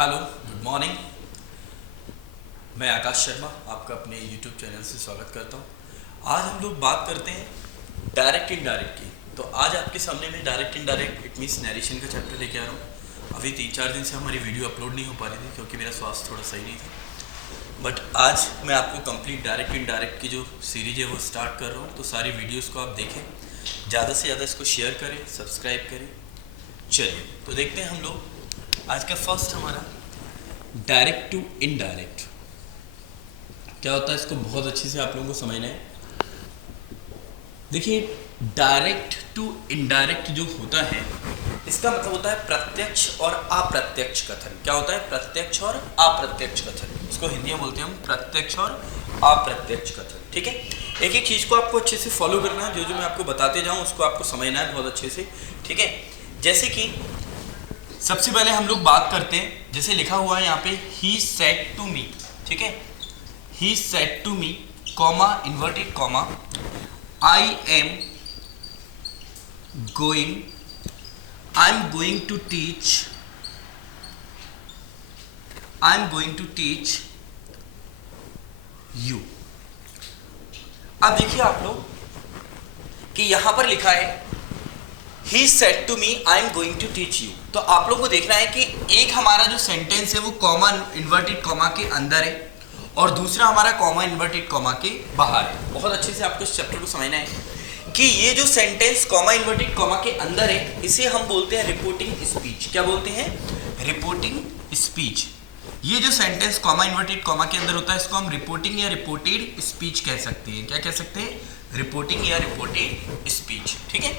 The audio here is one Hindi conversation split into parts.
Hello, good morning. मैं आकाश शर्मा आपका अपने यूट्यूब चैनल से स्वागत करता हूँ। आज हम लोग बात करते हैं डायरेक्ट इनडायरेक्ट की। तो आज आपके सामने मैं direct indirect it means narration का चैप्टर लेके आ रहा हूँ। अभी 3-4 दिन से हमारी वीडियो अपलोड नहीं हो पा रही थी क्योंकि मेरा स्वास्थ्य थोड़ा सही नहीं था। बट आज मैं आपको कंप्लीट डायरेक्ट इनडायरेक्ट की जो सीरीज है वो स्टार्ट कर रहा हूँ। तो सारी वीडियोज़ को आप देखें, ज़्यादा से ज़्यादा इसको शेयर करें, सब्सक्राइब करें। चलिए तो देखते हैं हम लोग आज का फर्स्ट हमारा डायरेक्ट टू इनडायरेक्ट क्या होता है, इसको बहुत अच्छे से आप लोगों को समझना है। देखिए, डायरेक्ट टू इनडायरेक्ट जो होता है इसका मतलब होता है प्रत्यक्ष और अप्रत्यक्ष कथन। क्या होता है? प्रत्यक्ष और अप्रत्यक्ष कथन। इसको हिंदी में बोलते हैं हम प्रत्यक्ष और अप्रत्यक्ष कथन। ठीक है, एक एक चीज को आपको अच्छे से फॉलो करना है। जो जो मैं आपको बताते जाऊं उसको आपको समझना है बहुत अच्छे से। ठीक है, जैसे कि सबसे पहले हम लोग बात करते हैं, जैसे लिखा हुआ है यहाँ पे ही सेड टू मी। ठीक है, he said to me comma inverted comma I am going to teach you. अब देखिए आप लोग कि यहां पर लिखा है He said to me, I am going to teach you। तो आप लोगों को देखना है कि एक हमारा जो सेंटेंस है वो कॉमा इन्वर्टेड कॉमा के अंदर है और दूसरा हमारा कॉमा इन्वर्टेड कॉमा के बाहर है। बहुत अच्छे से आपको इस चैप्टर को समझना है कि ये जो सेंटेंस कॉमा इन्वर्टेड कॉमा के अंदर है इसे हम बोलते हैं रिपोर्टिंग स्पीच। क्या बोलते हैं? Reporting speech. ये जो सेंटेंस कॉमा इन्वर्टेड कॉमा के अंदर होता है इसको हम रिपोर्टिंग या रिपोर्टेड स्पीच कह सकते हैं। क्या कह सकते हैं? रिपोर्टिंग या रिपोर्टेड स्पीच। ठीक है,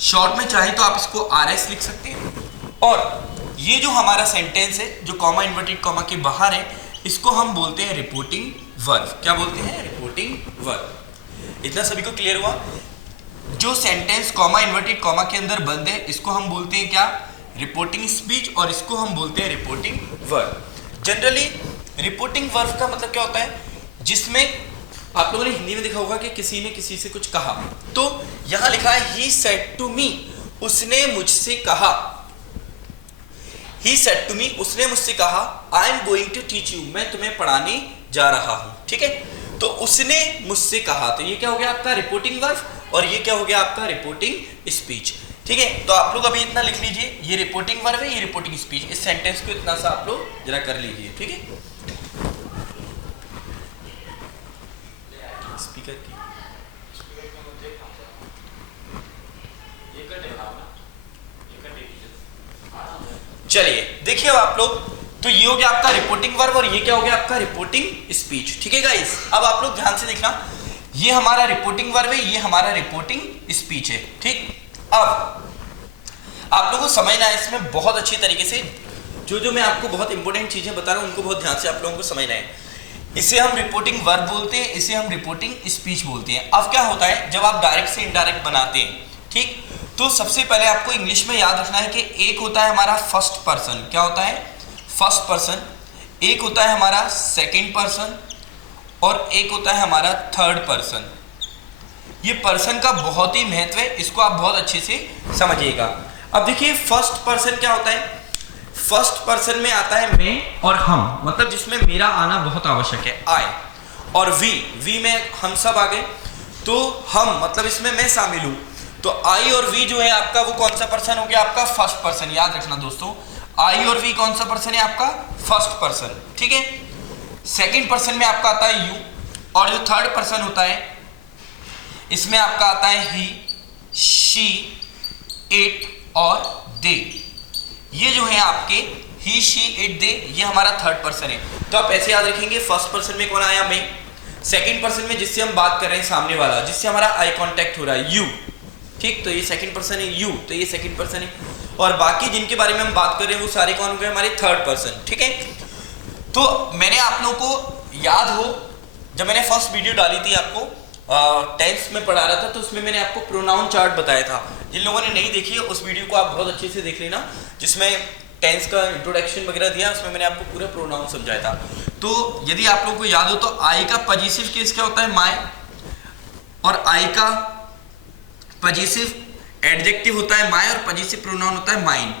शॉर्ट में चाहे तो आप इसको RS लिख सकते हैं। और ये जो हमारा सेंटेंस है जो कॉमा इन्वर्टेड कॉमा के बाहर है इसको हम बोलते हैं रिपोर्टिंग वर्ब। क्या बोलते हैं? Reporting verb. इतना सभी को क्लियर हुआ? जो सेंटेंस कॉमा इन्वर्टेड कॉमा के अंदर बंद है इसको हम बोलते हैं क्या? Reporting speech. और इसको हम बोलते हैं reporting verb. Generally reporting verb का मतलब क्या होता है? जिसमें आप लोगों ने हिंदी में देखा होगा कि किसी ने किसी से कुछ कहा। तो यहां लिखा है ही सेड टू मी, उसने मुझसे कहा। ही सेड टू मी, उसने मुझसे कहा I am going to teach you, मैं तुम्हें पढ़ाने जा रहा हूं। ठीक है, तो उसने मुझसे कहा, तो ये क्या हो गया आपका? Reporting verb. और ये क्या हो गया आपका? Reporting speech. ठीक है, तो आप लोग अभी इतना लिख लीजिए, ये रिपोर्टिंग वर्ब है, ये रिपोर्टिंग स्पीच। इस सेंटेंस को इतना सा आप लोग जरा कर लीजिए। ठीक है, स्पीकर की चलिए देखिए अब आप लोग, तो ये हो गया आपका रिपोर्टिंग वर्ब और ये क्या हो गया आपका? Reporting speech. ठीक है गाइस, अब आप लोग ध्यान से देखना, ये हमारा रिपोर्टिंग वर्ब है, ये हमारा रिपोर्टिंग स्पीच है। ठीक, अब आप लोगों को समझना है इसमें बहुत अच्छी तरीके से। जो मैं आपको बहुत इंपॉर्टेंट चीजें बता रहा हूं उनको बहुत ध्यान से आप लोगों को समझना है। इसे हम रिपोर्टिंग वर्ब बोलते हैं, इसे हम रिपोर्टिंग स्पीच बोलते हैं। अब क्या होता है जब आप डायरेक्ट से इनडायरेक्ट बनाते हैं, ठीक, तो सबसे पहले आपको इंग्लिश में याद रखना है कि एक होता है हमारा फर्स्ट पर्सन। क्या होता है? First person. एक होता है हमारा सेकंड पर्सन और एक होता है हमारा थर्ड पर्सन। ये पर्सन का बहुत ही महत्व है, इसको आप बहुत अच्छे से समझिएगा। अब देखिए फर्स्ट पर्सन क्या होता है? फर्स्ट पर्सन में आता है मैं और हम, मतलब जिसमें मेरा आना बहुत आवश्यक है, आई। और वी में हम सब आ गए, तो हम मतलब इसमें मैं शामिल हूं। तो आई और वी जो है आपका वो कौन सा पर्सन हो गया? आपका फर्स्ट पर्सन। याद रखना दोस्तों, आई और वी कौन सा पर्सन है? आपका फर्स्ट पर्सन। ठीक है, सेकंड पर्सन में आपका आता है यू। और जो थर्ड पर्सन होता है इसमें आपका आता है ही, शी, इट और दे। ये जो है आपके ही, शी, इट, दे, ये हमारा थर्ड पर्सन है। तो आप ऐसे याद रखेंगे, फर्स्ट पर्सन में कौन आया? मैं। सेकंड पर्सन में जिससे हम बात कर रहे हैं सामने वाला, जिससे हमारा आई कांटेक्ट हो रहा है, यू। ठीक, तो ये सेकंड पर्सन है यू, तो ये सेकंड पर्सन है। और बाकी जिनके बारे में हम बात कर रहे हैं वो सारे कौन हो गए? हमारे थर्ड पर्सन। ठीक है, तो मैंने आप लोगों को याद हो जब मैंने फर्स्ट वीडियो डाली थी आपको टेंस में पढ़ा रहा था, तो उसमें मैंने आपको प्रोनाउन चार्ट बताया था। जिन लोगों ने नहीं देखी है उस वीडियो को आप बहुत अच्छे से देख लेना, जिसमें टेंस का इंट्रोडक्शन वगैरह दिया, उसमें मैंने आपको पूरा प्रोनाउन समझाया था। तो यदि आप लोगों को याद हो तो आई का पॉजिटिव केस क्या होता है? माय। और आई का पॉजिटिव एडजेक्टिव होता है माय और पॉजिटिव प्रोनाउन होता है माइन।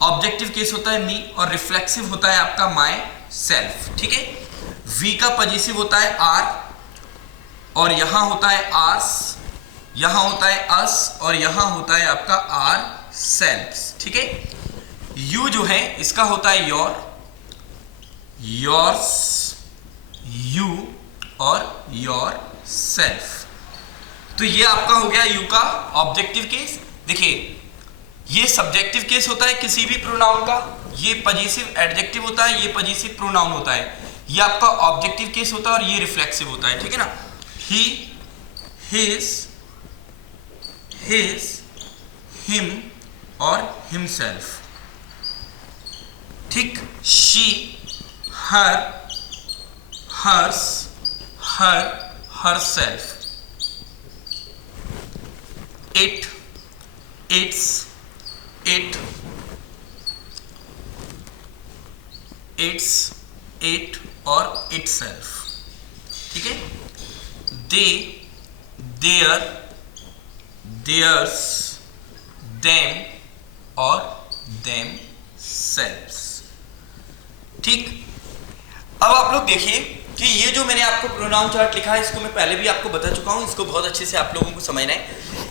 ऑब्जेक्टिव केस होता है मी और रिफ्लेक्सिव होता है आपका माई सेल्फ, ठीक है। वी का पॉजिटिव होता है आर और यहां होता है आर्स, यहां होता है अस और यहां होता है आपका आर सेल्फ्स, ठीक है। यू जो है इसका होता है योर, योर्स, यू और योर सेल्फ। तो ये आपका हो गया यू का ऑब्जेक्टिव केस। देखिए ये सब्जेक्टिव केस होता है किसी भी प्रोनाउन का, ये पॉजिटिव एडजेक्टिव होता है, ये पॉजिटिव प्रोनाउन होता है, ये आपका ऑब्जेक्टिव केस होता है और ये रिफ्लेक्सिव होता है, ठीक है ना। ही, हिज, हिज, हिम और हिमसेल्फ, ठीक। She, her, hers, her, herself. It, its, it, its, it और इटसेल्फ, ठीक है। दे, देयर, देयर्स, देम और देम सेल्फ्स, ठीक। अब आप लोग देखिए कि ये जो मैंने आपको प्रोनाउन चार्ट लिखा है इसको मैं पहले भी आपको बता चुका हूं, इसको बहुत अच्छे से आप लोगों को समझना है।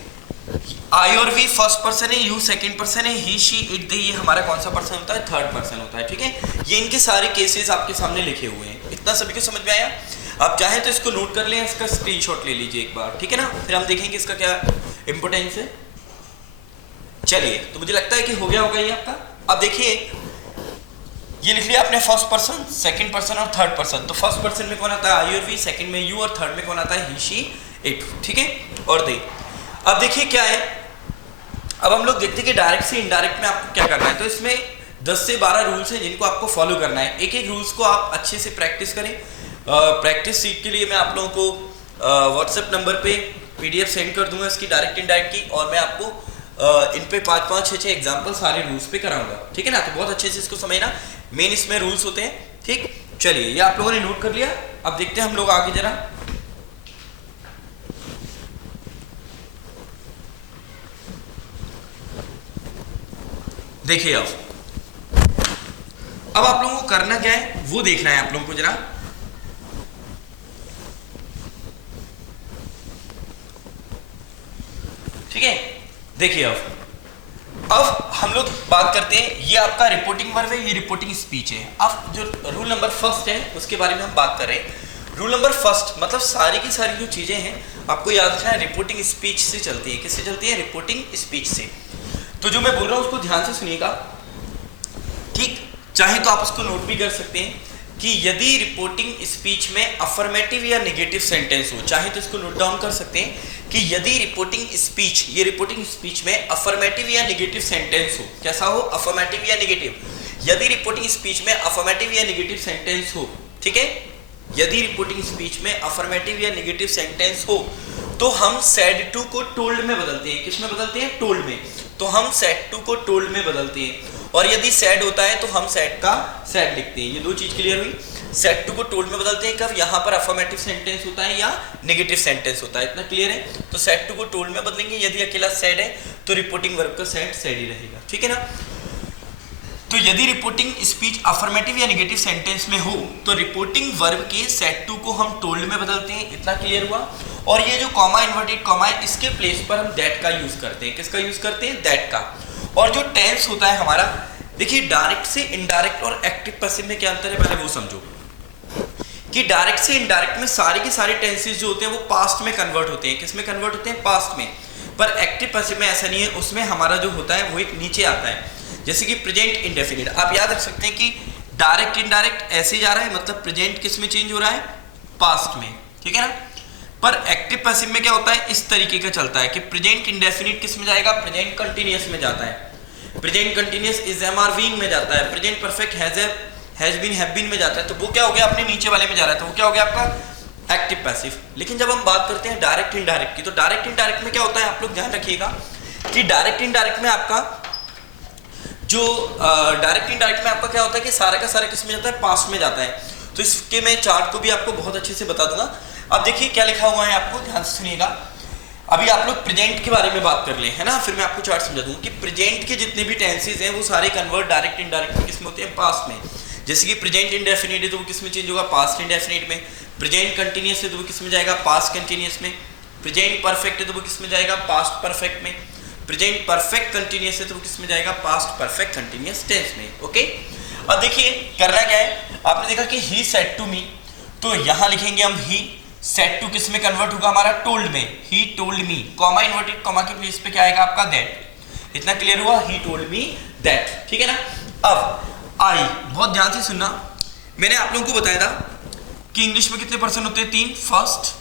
आई और वी फर्स्ट पर्सन है, यू सेकंड पर्सन है, ही, शी, इट, दे ये हमारा कौन सा पर्सन होता है, थर्ड पर्सन होता है, ठीक है। ये इनके सारे केसेस आपके सामने लिखे हुए हैं। इतना सभी को समझ में आया? आप चाहें तो इसको नोट कर लें, इसका स्क्रीनशॉट ले लीजिए एक बार, ठीक है ना। फिर हम देखेंगे इसका क्या इंपोर्टेंस है। चलिए, तो मुझे लगता है कि हो गया होगा ये आपका। अब देखिए ये लिख लिया आपने फर्स्ट पर्सन, सेकंड पर्सन और थर्ड पर्सन। तो फर्स्ट पर्सन में कौन आता है, आई और वी, सेकंड में यू और थर्ड में कौन आता है, ही, शी, इट, ठीक है, और दे। अब देखिए क्या है, अब हम लोग देखते हैं कि डायरेक्ट से इनडायरेक्ट में आपको क्या करना है। तो इसमें 10 से 12 रूल्स हैं जिनको आपको फॉलो करना है। एक एक रूल्स को आप अच्छे से प्रैक्टिस करें। प्रैक्टिस सीट के लिए मैं आप लोगों को व्हाट्सएप नंबर पे PDF सेंड कर दूंगा इसकी डायरेक्ट इनडायरेक्ट की, और मैं आपको इन पे 5-5, 6-6 एग्जाम्पल सारे रूल्स पे कराऊंगा, ठीक है ना। तो बहुत अच्छे से इसको समझना, मेन इसमें रूल्स होते हैं, ठीक। चलिए ये आप लोगों ने नोट कर लिया। अब देखते हैं हम लोग आगे जरा। देखिए अब आप लोगों को करना क्या है वो देखना है आप लोगों को जरा। ठीक है, देखिए अब हम लोग बात करते हैं, ये आपका रिपोर्टिंग वर्ब है, ये रिपोर्टिंग स्पीच है। अब जो रूल नंबर फर्स्ट है उसके बारे में हम बात कर रहे हैं। रूल नंबर फर्स्ट मतलब सारी की सारी जो चीजें हैं आपको याद रखना है, रिपोर्टिंग स्पीच से चलती है। किससे चलती है, रिपोर्टिंग स्पीच से। तो जो मैं बोल रहा हूं उसको ध्यान से सुनिएगा, ठीक। चाहे तो आप उसको नोट भी कर सकते हैं कि यदि रिपोर्टिंग स्पीच में अफर्मेटिव या नेगेटिव सेंटेंस हो, चाहे तो इसको नोट डाउन कर सकते हैं कि यदि रिपोर्टिंग स्पीच, ये रिपोर्टिंग स्पीच में अफर्मेटिव या नेगेटिव सेंटेंस हो, कैसा हो, अफर्मेटिव या नेगेटिव। यदि रिपोर्टिंग स्पीच में अफर्मेटिव या नेगेटिव सेंटेंस हो, ठीक है, यदि रिपोर्टिंग स्पीच में अफर्मेटिव या नेगेटिव सेंटेंस हो तो हम सेड टू को टोल्ड में बदलते हैं। किस में बदलते हैं, टोल्ड में। तो हम सेड टू को टोल्ड में बदलते हैं, और यदि सेड होता है तो हम सेड का सेड लिखते हैं। ये दो चीज क्लियर हुई। सेड टू को टोल्ड में बदलते हैं कब, यहाँ पर अफर्मेटिव सेंटेंस होता है या नेगेटिव सेंटेंस होता है, इतना क्लियर है। तो सेड टू को टोल्ड में बदलेंगे, यदि अकेला सेड है तो रिपोर्टिंग वर्ब का सेड सेड ही रहेगा, ठीक है ना। तो यदि रिपोर्टिंग स्पीच अफर्मेटिव या नेगेटिव सेंटेंस में हो तो रिपोर्टिंग वर्ब के सेड टू को हम टोल्ड में बदलते हैं, इतना क्लियर हुआ। और ये जो कॉमा, इन्वर्टेड कॉमा है, इसके प्लेस पर हम दैट का यूज करते हैं। किसका यूज करते हैं, दैट का। और जो टेंस होता है हमारा, देखिए डायरेक्ट से इनडायरेक्ट और एक्टिव पैसिव में क्या अंतर है, पहले वो समझो कि डायरेक्ट से इनडायरेक्ट में सारे के सारे टेंसेस जो होते हैं वो पास्ट में कन्वर्ट होते हैं। किस में कन्वर्ट होते हैं, पास्ट में। पर एक्टिव पैसिव में ऐसा नहीं है, उसमें हमारा जो होता है वो एक नीचे आता है, जैसे कि प्रेजेंट इंडेफिनिट। आप याद रख सकते हैं कि डायरेक्ट इनडायरेक्ट ऐसे जा रहा है, मतलब प्रेजेंट किस में चेंज हो रहा है, पास्ट में, ठीक है ना। पर एक्टिव पैसिव में क्या होता है, इस तरीके का चलता है कि प्रेजेंट इंडेफिनिट किस में जाएगा, प्रेजेंट कंटिन्यूअस में जाता है, present continuous is am are being में जाता है, present perfect has been have been में जाता है। तो वो क्या हो गया, अपने नीचे वाले में जा रहा है, तो वो क्या हो गया आपका एक्टिव पैसिव। लेकिन जब हम बात करते हैं डायरेक्ट इनडायरेक्ट की, तो डायरेक्ट इनडायरेक्ट में क्या होता है, आप लोग ध्यान रखिएगा कि डायरेक्ट इनडायरेक्ट में आपका जो डायरेक्ट इनडायरेक्ट में आपका क्या होता है कि सारा का सारा किस में जाता है, पास्ट में जाता है। तो इसके मैं चार्ट को भी आपको बहुत अच्छे से बता दूंगा। अब देखिए क्या लिखा हुआ है, आपको ध्यान से सुनिएगा। अभी आप लोग प्रेजेंट के बारे में बात कर ले, है ना, फिर मैं आपको चार्ट समझा दूं कि प्रेजेंट के जितने भी टेंसेज हैं वो सारे कन्वर्ट डायरेक्ट इनडायरेक्ट में किस में होते हैं, पास्ट में। जैसे कि प्रेजेंट इंडेफिनिट है तो वो किस में चेंज होगा, पास्ट इंडेफिनिट में। प्रेजेंट कंटिन्यूअस है तो वो किस में जाएगा, पास्ट कंटिन्यूअस में। प्रेजेंट परफेक्ट है तो वो किस में जाएगा, पास्ट परफेक्ट में। प्रेजेंट परफेक्ट कंटिन्यूअस है तो वो किस में जाएगा, पास्ट परफेक्ट कंटिन्यूअस टेंस में। ओके, अब देखिए करना क्या है, आपने देखा कि ही सेड टू मी, तो यहां लिखेंगे हम ही सेड टू किस में कन्वर्ट होगा हमारा, टोल्ड में। ही told me, comma inverted comma के प्लेस पे क्या आएगा आपका, दैट। इतना क्लियर हुआ, ही टोल्ड मी दैट, ठीक है ना। अब आई, बहुत ध्यान से सुनना, मैंने आप लोगों को बताया था कि इंग्लिश में कितने पर्सन होते हैं, 3, फर्स्ट,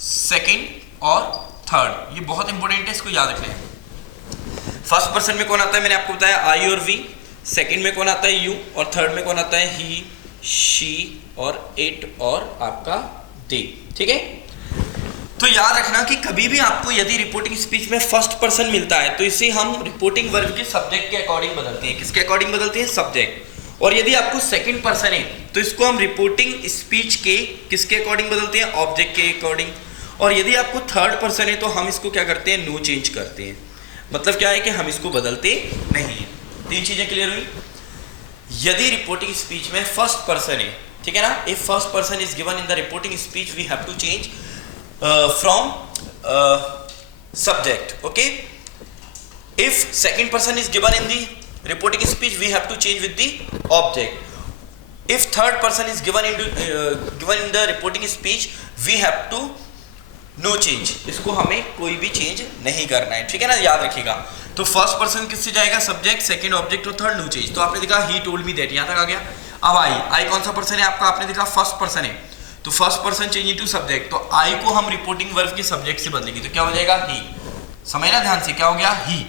सेकंड और थर्ड। ये बहुत इंपॉर्टेंट है, इसको याद रखना है। फर्स्ट पर्सन में कौन आता है, मैंने आपको बताया आई और वी। सेकंड में कौन आता है, यू। और थर्ड में कौन आता है, ही, शी और इट और आपका दे, ठीक है। तो याद रखना कि कभी भी आपको यदि रिपोर्टिंग स्पीच में फर्स्ट पर्सन मिलता है तो इसे हम रिपोर्टिंग वर्ब के सब्जेक्ट के अकॉर्डिंग बदलते हैं। किसके अकॉर्डिंग बदलते हैं, सब्जेक्ट। और यदि आपको सेकंड पर्सन है तो इसको हम रिपोर्टिंग स्पीच के किसके अकॉर्डिंग बदलते हैं, ऑब्जेक्ट के अकॉर्डिंग। और यदि आपको थर्ड पर्सन है तो हम इसको क्या करते हैं, नो चेंज करते हैं। मतलब क्या है कि हम इसको बदलते नहीं है। 3 चीजें क्लियर हुई। यदि रिपोर्टिंग स्पीच में फर्स्ट पर्सन है, ठीक है ना, if first person is given in the reporting speech we have to change from subject. Okay, if second person is given in the reporting speech we have to change with the object. If third person is given in the reporting speech we have to no change, इसको हमें कोई भी चेंज नहीं करना है, ठीक है ना, याद रखिएगा। तो फर्स्ट पर्सन किससे जाएगा, सब्जेक्ट, सेकंड ऑब्जेक्ट और थर्ड नो चेंज। तो आपने देखा ही टोल्ड मी दैट, यहां तक आ गया। अब आई कौन सा पर्सन है आपका, आपने देखा फर्स्ट पर्सन है, तो first person change into subject, तो आई को हम रिपोर्टिंग वर्ब के सब्जेक्ट से बदलेंगे तो क्या हो जाएगा, ही। समझना ध्यान से, क्या हो गया, ही।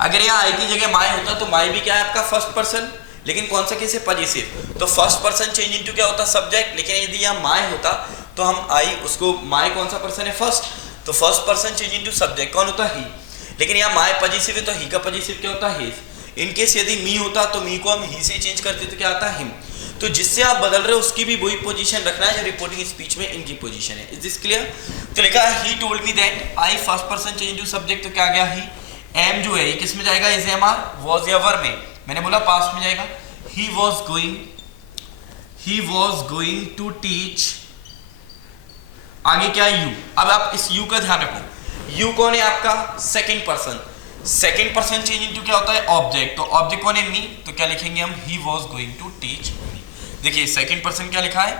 अगर यहाँ आई की जगह माई होता तो माई भी क्या है आपका फर्स्ट पर्सन, लेकिन कौन सा केस है, पजेसिव। तो फर्स्ट पर्सन चेंज इनटू क्या होता, सब्जेक्ट। लेकिन यदि यहाँ माई होता तो हम आई, उसको माई कौन सा पर्सन है, फर्स्ट, तो first person change into subject कौन होता, ही। लेकिन यहाँ माई पजेसिव है तो ही का पजेसिव क्या होता है, हिज। इनकेस यदि मी होता तो मी को हम ही से चेंज करते तो क्या आता है, हिम। तो जिससे आप बदल रहे हो उसकी भी वही पोजीशन रखना है जो रिपोर्टिंग स्पीच में इनकी पोजीशन है। Is this clear. तो लिखा है he told me that, I first person change to subject, तो क्या गया, ही। एम जो है ये किस में जाएगा, इज एम आर, वॉज या वर में, मैंने बोला पास्ट में जाएगा। He was going to teach, आगे क्या है, यू। अब आप इस यू का ध्यान रखो, यू कौन है आपका, second person. Second person change into क्या होता है, ऑब्जेक्ट। तो ऑब्जेक्ट कौन है, मी, तो क्या लिखेंगे हम, he was going to teach me. देखिए सेकंड पर्सन क्या लिखा है,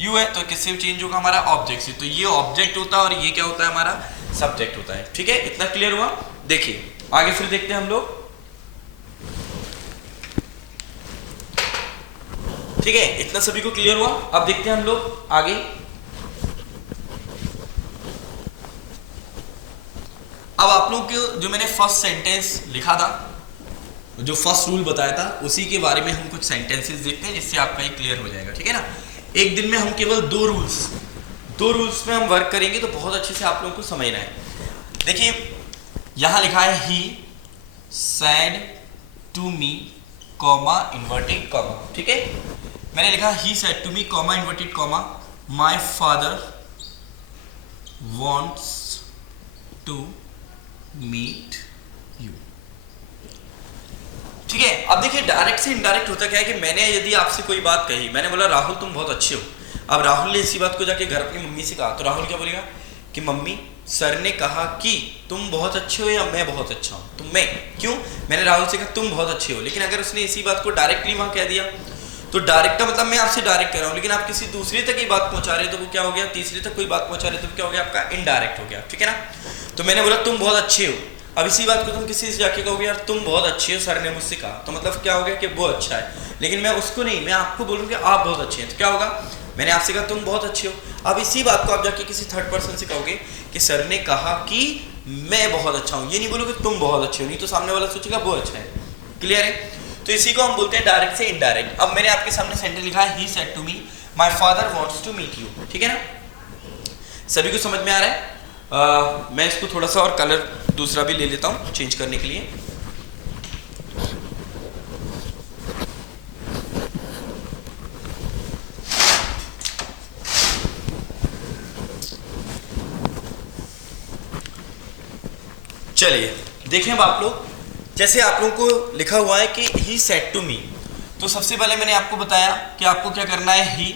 यू है, तो किससे चेंज होगा हमारा, ऑब्जेक्ट से। तो ये ऑब्जेक्ट होता है और ये क्या होता है हमारा, सब्जेक्ट होता है, ठीक है। इतना क्लियर हुआ। देखिए आगे फिर देखते हैं हम लोग, ठीक है, इतना सभी को क्लियर हुआ। अब देखते हैं हम लोग आगे। अब आप लोग को जो मैंने फर्स्ट सेंटेंस लिखा था, जो फर्स्ट रूल बताया था, उसी के बारे में हम कुछ सेंटेंसेस देखते हैं जिससे आपका ये क्लियर हो जाएगा, ठीक है ना। एक दिन में हम केवल दो रूल्स में हम वर्क करेंगे तो बहुत अच्छे से आप लोगों को समझना है। देखिए यहां लिखा है he said to me comma inverted comma, ठीक है। मैंने लिखा he said to me comma inverted comma my father wants to meet you, ठीक है। अब देखिए डायरेक्ट से इनडायरेक्ट होता क्या है कि मैंने यदि आपसे कोई बात कही, मैंने बोला राहुल तुम बहुत अच्छे हो। अब राहुल ने इसी बात को जाके घर अपनी मम्मी से कहा, तो राहुल क्या बोलेगा कि मम्मी सर ने कहा कि तुम बहुत अच्छे हो या मैं बहुत अच्छा हूं, तो मैं क्यों, मैंने राहुल से कहा तुम बहुत अच्छे हो। लेकिन अगर उसने इसी बात को डायरेक्टली वहां कह दिया तो डायरेक्ट का मतलब मैं आपसे डायरेक्ट कर रहा हूं, लेकिन आप किसी दूसरे तक ही बात पहुंचा रहे तो वो क्या हो गया, तीसरे तक कोई बात पहुंचा रहे तो क्या हो गया, आपका इनडायरेक्ट हो गया, ठीक है ना। तो मैंने बोला तुम बहुत अच्छे हो, अब इसी बात को तुम किसी से जाके कहोगे यार तुम बहुत अच्छे हो सर ने मुझसे कहा, तो मतलब क्या हो गया कि वो अच्छा है। लेकिन मैं उसको नहीं, मैं आपको बोलूँगा आप बहुत अच्छे हैं, तो क्या होगा, मैंने आपसे कहा तुम बहुत अच्छे हो। अब इसी बात को आप जाके किसी थर्ड पर्सन से कहोगे कि सर ने कहा कि मैं बहुत अच्छा हूँ, ये नहीं बोलोगे तुम बहुत अच्छे हो, नहीं तो सामने वाला सोचेगा वो अच्छा है। क्लियर है। तो इसी को हम बोलते हैं डायरेक्ट से इनडायरेक्ट। अब मैंने आपके सामने सेंटेंस लिखा है he said to me my father wants to meet you, ठीक है ना। सभी को समझ में आ रहा है। मैं इसको थोड़ा सा और कलर दूसरा भी ले लेता हूँ चेंज करने के लिए। चलिए देखें अब आप लोग, जैसे आप लोगों को लिखा हुआ है कि ही सेड टू मी, तो सबसे पहले मैंने आपको बताया कि आपको क्या करना है, ही,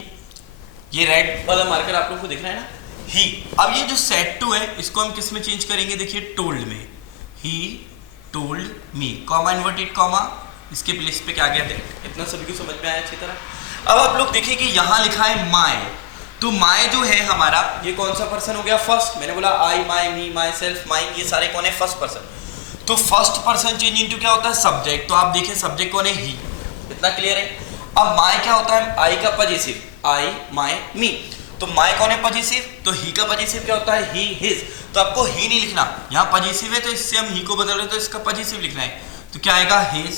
ये रेड वाला मार्कर आप लोगों को दिख रहा है ना, ही। अब ये जो सेड टू है इसको हम किस में चेंज करेंगे, देखिए टोल्ड में, ही told me, comma inverted comma, इसके प्लेस पे क्या गया दैट। इतना सभी को समझ में आया अच्छी तरह। अब आप लोग देखिए कि यहाँ लिखा है माय, तो माय जो है हमारा ये कौन सा पर्सन हो गया, फर्स्ट। मैंने बोला I, my, me, myself, mine, ये सारे कौन है, फर्स्ट पर्सन। तो फर्स्ट पर्सन चेंज इनटू क्या होता है, सब्जेक्ट। तो आप देखिए सब्जेक्ट कौन है, ही। इतना क्लियर है। अब माय क्या होता है, आई का पॉजिटिव, आई, माय, मी। तो माय कौन है, पॉजिटिव, तो ही का पॉजिटिव क्या होता है, ही, हिज। तो आपको ही नहीं लिखना, यहाँ पॉजिटिव है तो इससे हम ही को बदल रहे हैं, तो इसका पॉजिटिव लिखना है। तो क्या आएगा, हिज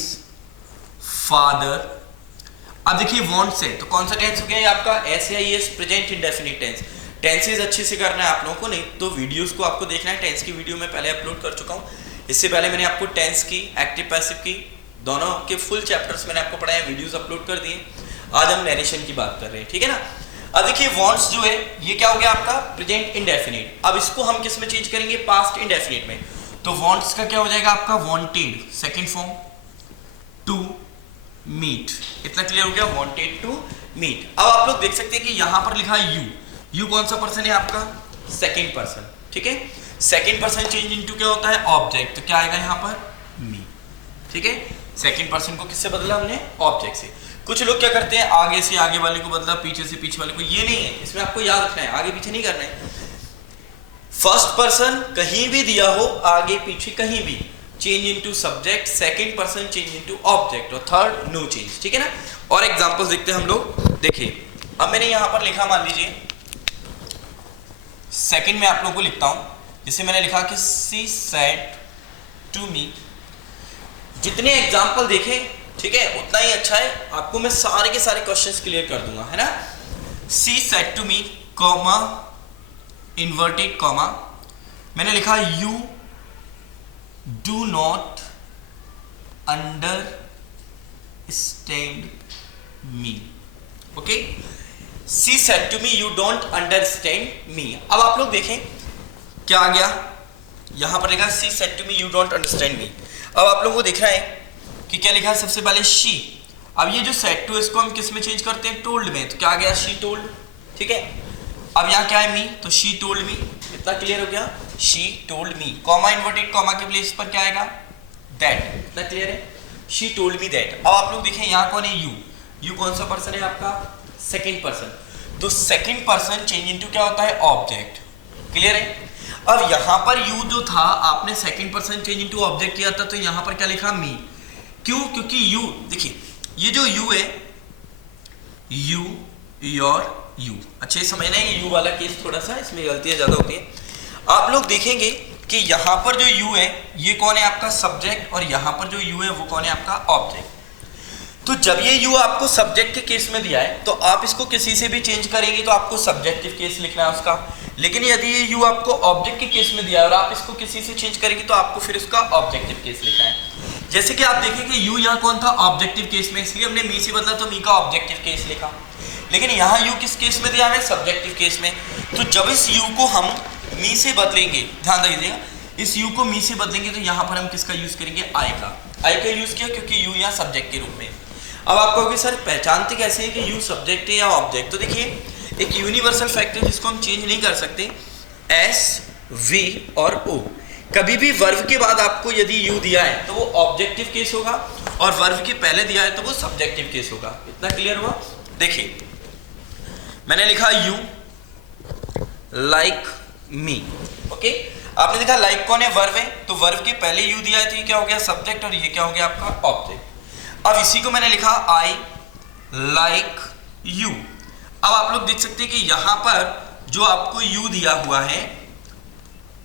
फादर। अब देखिए वांट्स है, तो कौन सा टेंस हो गया ये आपका, S, present indefinite tense. Tenses अच्छे से करना है आप लोगों को, नहीं तो वीडियोस को आपको देखना है। टेंस की वीडियो मैं पहले अपलोड कर चुका हूँ। इससे पहले मैंने आपको टेंस की, एक्टिव पैसिव की, दोनों के फुल चैप्टर्स मैंने आपको पढ़ाए, वीडियोस अपलोड कर दिए। आज हम नरेशन की बात कर रहे हैं, ठीक है ना। अब देखिए वांट्स जो है ये क्या हो गया आपका, प्रेजेंट इंडेफिनिट। अब इसको हम किस में चेंज करेंगे, पास्ट इंडेफिनिट में। तो वांट्स का क्या हो जाएगा आपका, wanted, second form, to meet. इतना क्लियर हो गया, वांटेड टू मीट। अब आप लोग देख सकते हैं कि यहां पर लिखा है यू। यू कौन सा पर्सन है आपका, सेकंड पर्सन, ठीक है। सेकंड पर्सन चेंज इनटू क्या होता है, ऑब्जेक्ट। तो क्या आएगा यहाँ पर, मी, ठीक है। सेकंड पर्सन को किससे बदला हमने, ऑब्जेक्ट से। कुछ लोग क्या करते हैं, आगे से आगे वाले को बदला, पीछे से पीछे वाले को, ये नहीं है। इसमें आपको याद रखना है, आगे पीछे नहीं करना है। फर्स्ट पर्सन कहीं भी दिया हो, आगे पीछे कहीं भी, change into subject. Second person change into object, और थर्ड नो चेंज, ठीक है ना। और एग्जांपल्स देखते हैं हम लोग। देखिए अब मैंने यहां पर लिखा, मान लीजिए सेकंड में आप लोगों को लिखता हूं, जैसे मैंने लिखा कि सी सेड टू मी। जितने एग्जाम्पल देखे, ठीक है, उतना ही अच्छा है। आपको मैं सारे के सारे क्वेश्चंस क्लियर कर दूंगा, है ना। She said to me, comma, inverted comma, मैंने लिखा you do not understand me, okay. She said to me you don't understand me. अब आप लोग देखें क्या आ गया, यहां पर लिखा she said to me you don't understand me. अब आप लोगों को दिख रहा है कि क्या लिखा है, सबसे पहले शी। अब ये जो सेड टू इसको हम किस में चेंज करते हैं, टोल्ड में। तो क्या आ गया, शी टोल्ड, ठीक है। अब यहाँ क्या है, मी, तो शी टोल्ड मी। इतना क्लियर हो गया, she told me. Comma inverted comma के प्लेस पर क्या आएगा, दैट। इतना क्लियर है, शी टोल्ड मी दैट। अब आप लोग देखें यहाँ कौन है, यू। यू कौन सा पर्सन है आपका, सेकेंड पर्सन। तो सेकेंड पर्सन चेंज इनटू क्या होता है, ऑब्जेक्ट। क्लियर है। अब यहाँ पर यू जो था, आपने second person change into object किया था, तो यहाँ पर क्या लिखा, मी। क्यों, क्योंकि यू, देखिए ये जो यू है, यू, योर, यू, अच्छे समझना है। ये यू वाला केस थोड़ा सा, इसमें गलतियां ज्यादा होती है। आप लोग देखेंगे कि यहाँ पर जो यू है ये कौन है आपका, सब्जेक्ट, और यहाँ पर जो यू है वो कौन है आपका, ऑब्जेक्ट। तो जब ये यू आपको सब्जेक्ट के केस में दिया है, तो आप इसको किसी से भी चेंज करेंगे तो आपको सब्जेक्टिव केस लिखना है उसका। लेकिन यदि ये यू आपको ऑब्जेक्ट के केस में दिया है और आप इसको किसी से चेंज करेंगे तो आपको फिर उसका ऑब्जेक्टिव केस लिखना है। जैसे कि आप देखिए कि यू यहाँ कौन था, ऑब्जेक्टिव केस में, इसलिए हमने मी से बदला तो मी का ऑब्जेक्टिव केस लिखा। लेकिन यहाँ यू किस केस में दिया है, सब्जेक्टिव केस में। तो जब इस यू को हम मी से बदलेंगे, ध्यान रखिएगा, इस यू को मी से बदलेंगे तो यहाँ पर हम किसका यूज करेंगे, आई का। आई का यूज किया क्योंकि यू यहाँ सब्जेक्ट के रूप में। अब आप कहोगे सर पहचानते कैसे हैं कि यू सब्जेक्ट है या ऑब्जेक्ट। तो देखिए एक यूनिवर्सल फैक्ट है जिसको हम चेंज नहीं कर सकते, एस, वी और ओ। कभी भी वर्ब के बाद आपको यदि यू दिया है तो वो ऑब्जेक्टिव केस होगा, और वर्ब के पहले दिया है तो वो सब्जेक्टिव केस होगा। इतना क्लियर हुआ। देखिए मैंने लिखा यू लाइक मी, ओके। आपने देखा लाइक कौन है, वर्ब है, तो वर्ब के पहले यू दिया है तो ये क्या हो गया, सब्जेक्ट, और ये क्या हो गया आपका, ऑब्जेक्ट। अब इसी को मैंने लिखा आई लाइक यू। अब आप लोग देख सकते हैं कि यहां पर जो आपको यू दिया हुआ है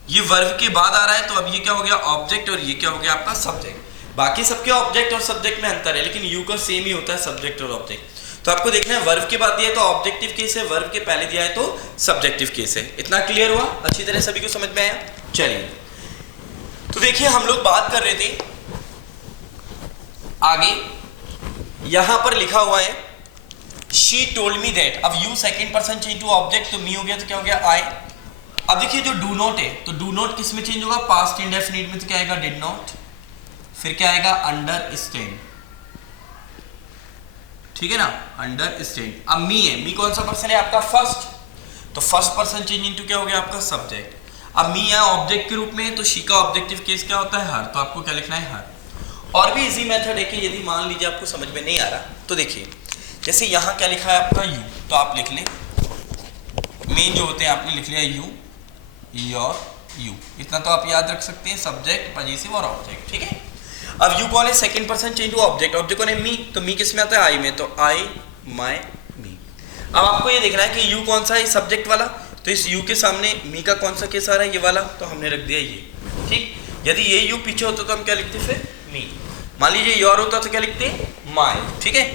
ये वर्ब के बाद आ रहा है, तो अब ये क्या हो गया, ऑब्जेक्ट, और ये क्या हो गया आपका, सब्जेक्ट। बाकी सबके ऑब्जेक्ट और सब्जेक्ट में अंतर है, लेकिन यू का सेम ही होता है, सब्जेक्ट और ऑब्जेक्ट। तो आपको देखना है वर्ब के बाद दिया है तो ऑब्जेक्टिव केस है, वर्ब के पहले दिया है तो सब्जेक्टिव केस है। इतना क्लियर हुआ, अच्छी तरह सभी को समझ में आया। चलिए तो देखिए हम लोग बात कर रहे थे आगे, यहां पर लिखा हुआ है शी टोल्ड मी दैट। अब you second person change to object, तो मी हो गया तो क्या हो गया, आई। अब देखिए जो डू नॉट है, तो डू नॉट किस में चेंज होगा, पास्ट इंडेफिनिट में, तो क्या आएगा डिड नॉट, फिर क्या आएगा अंडरस्टैंड, ठीक है ना, अंडरस्टैंड। अब मी है, मी कौन सा पर्सन है आपका, फर्स्ट, तो फर्स्ट पर्सन चेंज इनटू क्या हो गया आपका सब्जेक्ट। अब मी यहाँ ऑब्जेक्ट के रूप में, तो शी का ऑब्जेक्टिव केस क्या होता है, हर, तो आपको क्या लिखना है, हर। और भी इजी मेथड है कि यदि मान लीजिए आपको समझ में नहीं आ रहा, तो देखिए जैसे यहाँ क्या लिखा है आपका यू, तो आप लिख लें, मेन जो होते हैं आपने लिख लिया यू, योर, यू, इतना तो आप याद रख सकते हैं, सब्जेक्ट, पॉजिटिव और ऑब्जेक्ट, ठीक है। अब यू कौन है, सेकंड पर्सन चेंज हुआ ऑब्जेक्ट, ऑब्जेक्ट कौन है, मी, तो मी किस में आता है, आई में, तो आई, माई, मी। अब आपको ये देखना है कि यू कौन सा है, सब्जेक्ट वाला, तो इस यू के सामने मी का कौन सा केस आ रहा है, ये वाला, तो हमने रख दिया ये, ठीक। यदि ये यू पीछे होता तो हम क्या लिखते फिर, मी। मान लीजिए योर होता तो क्या लिखते, माई, ठीक है।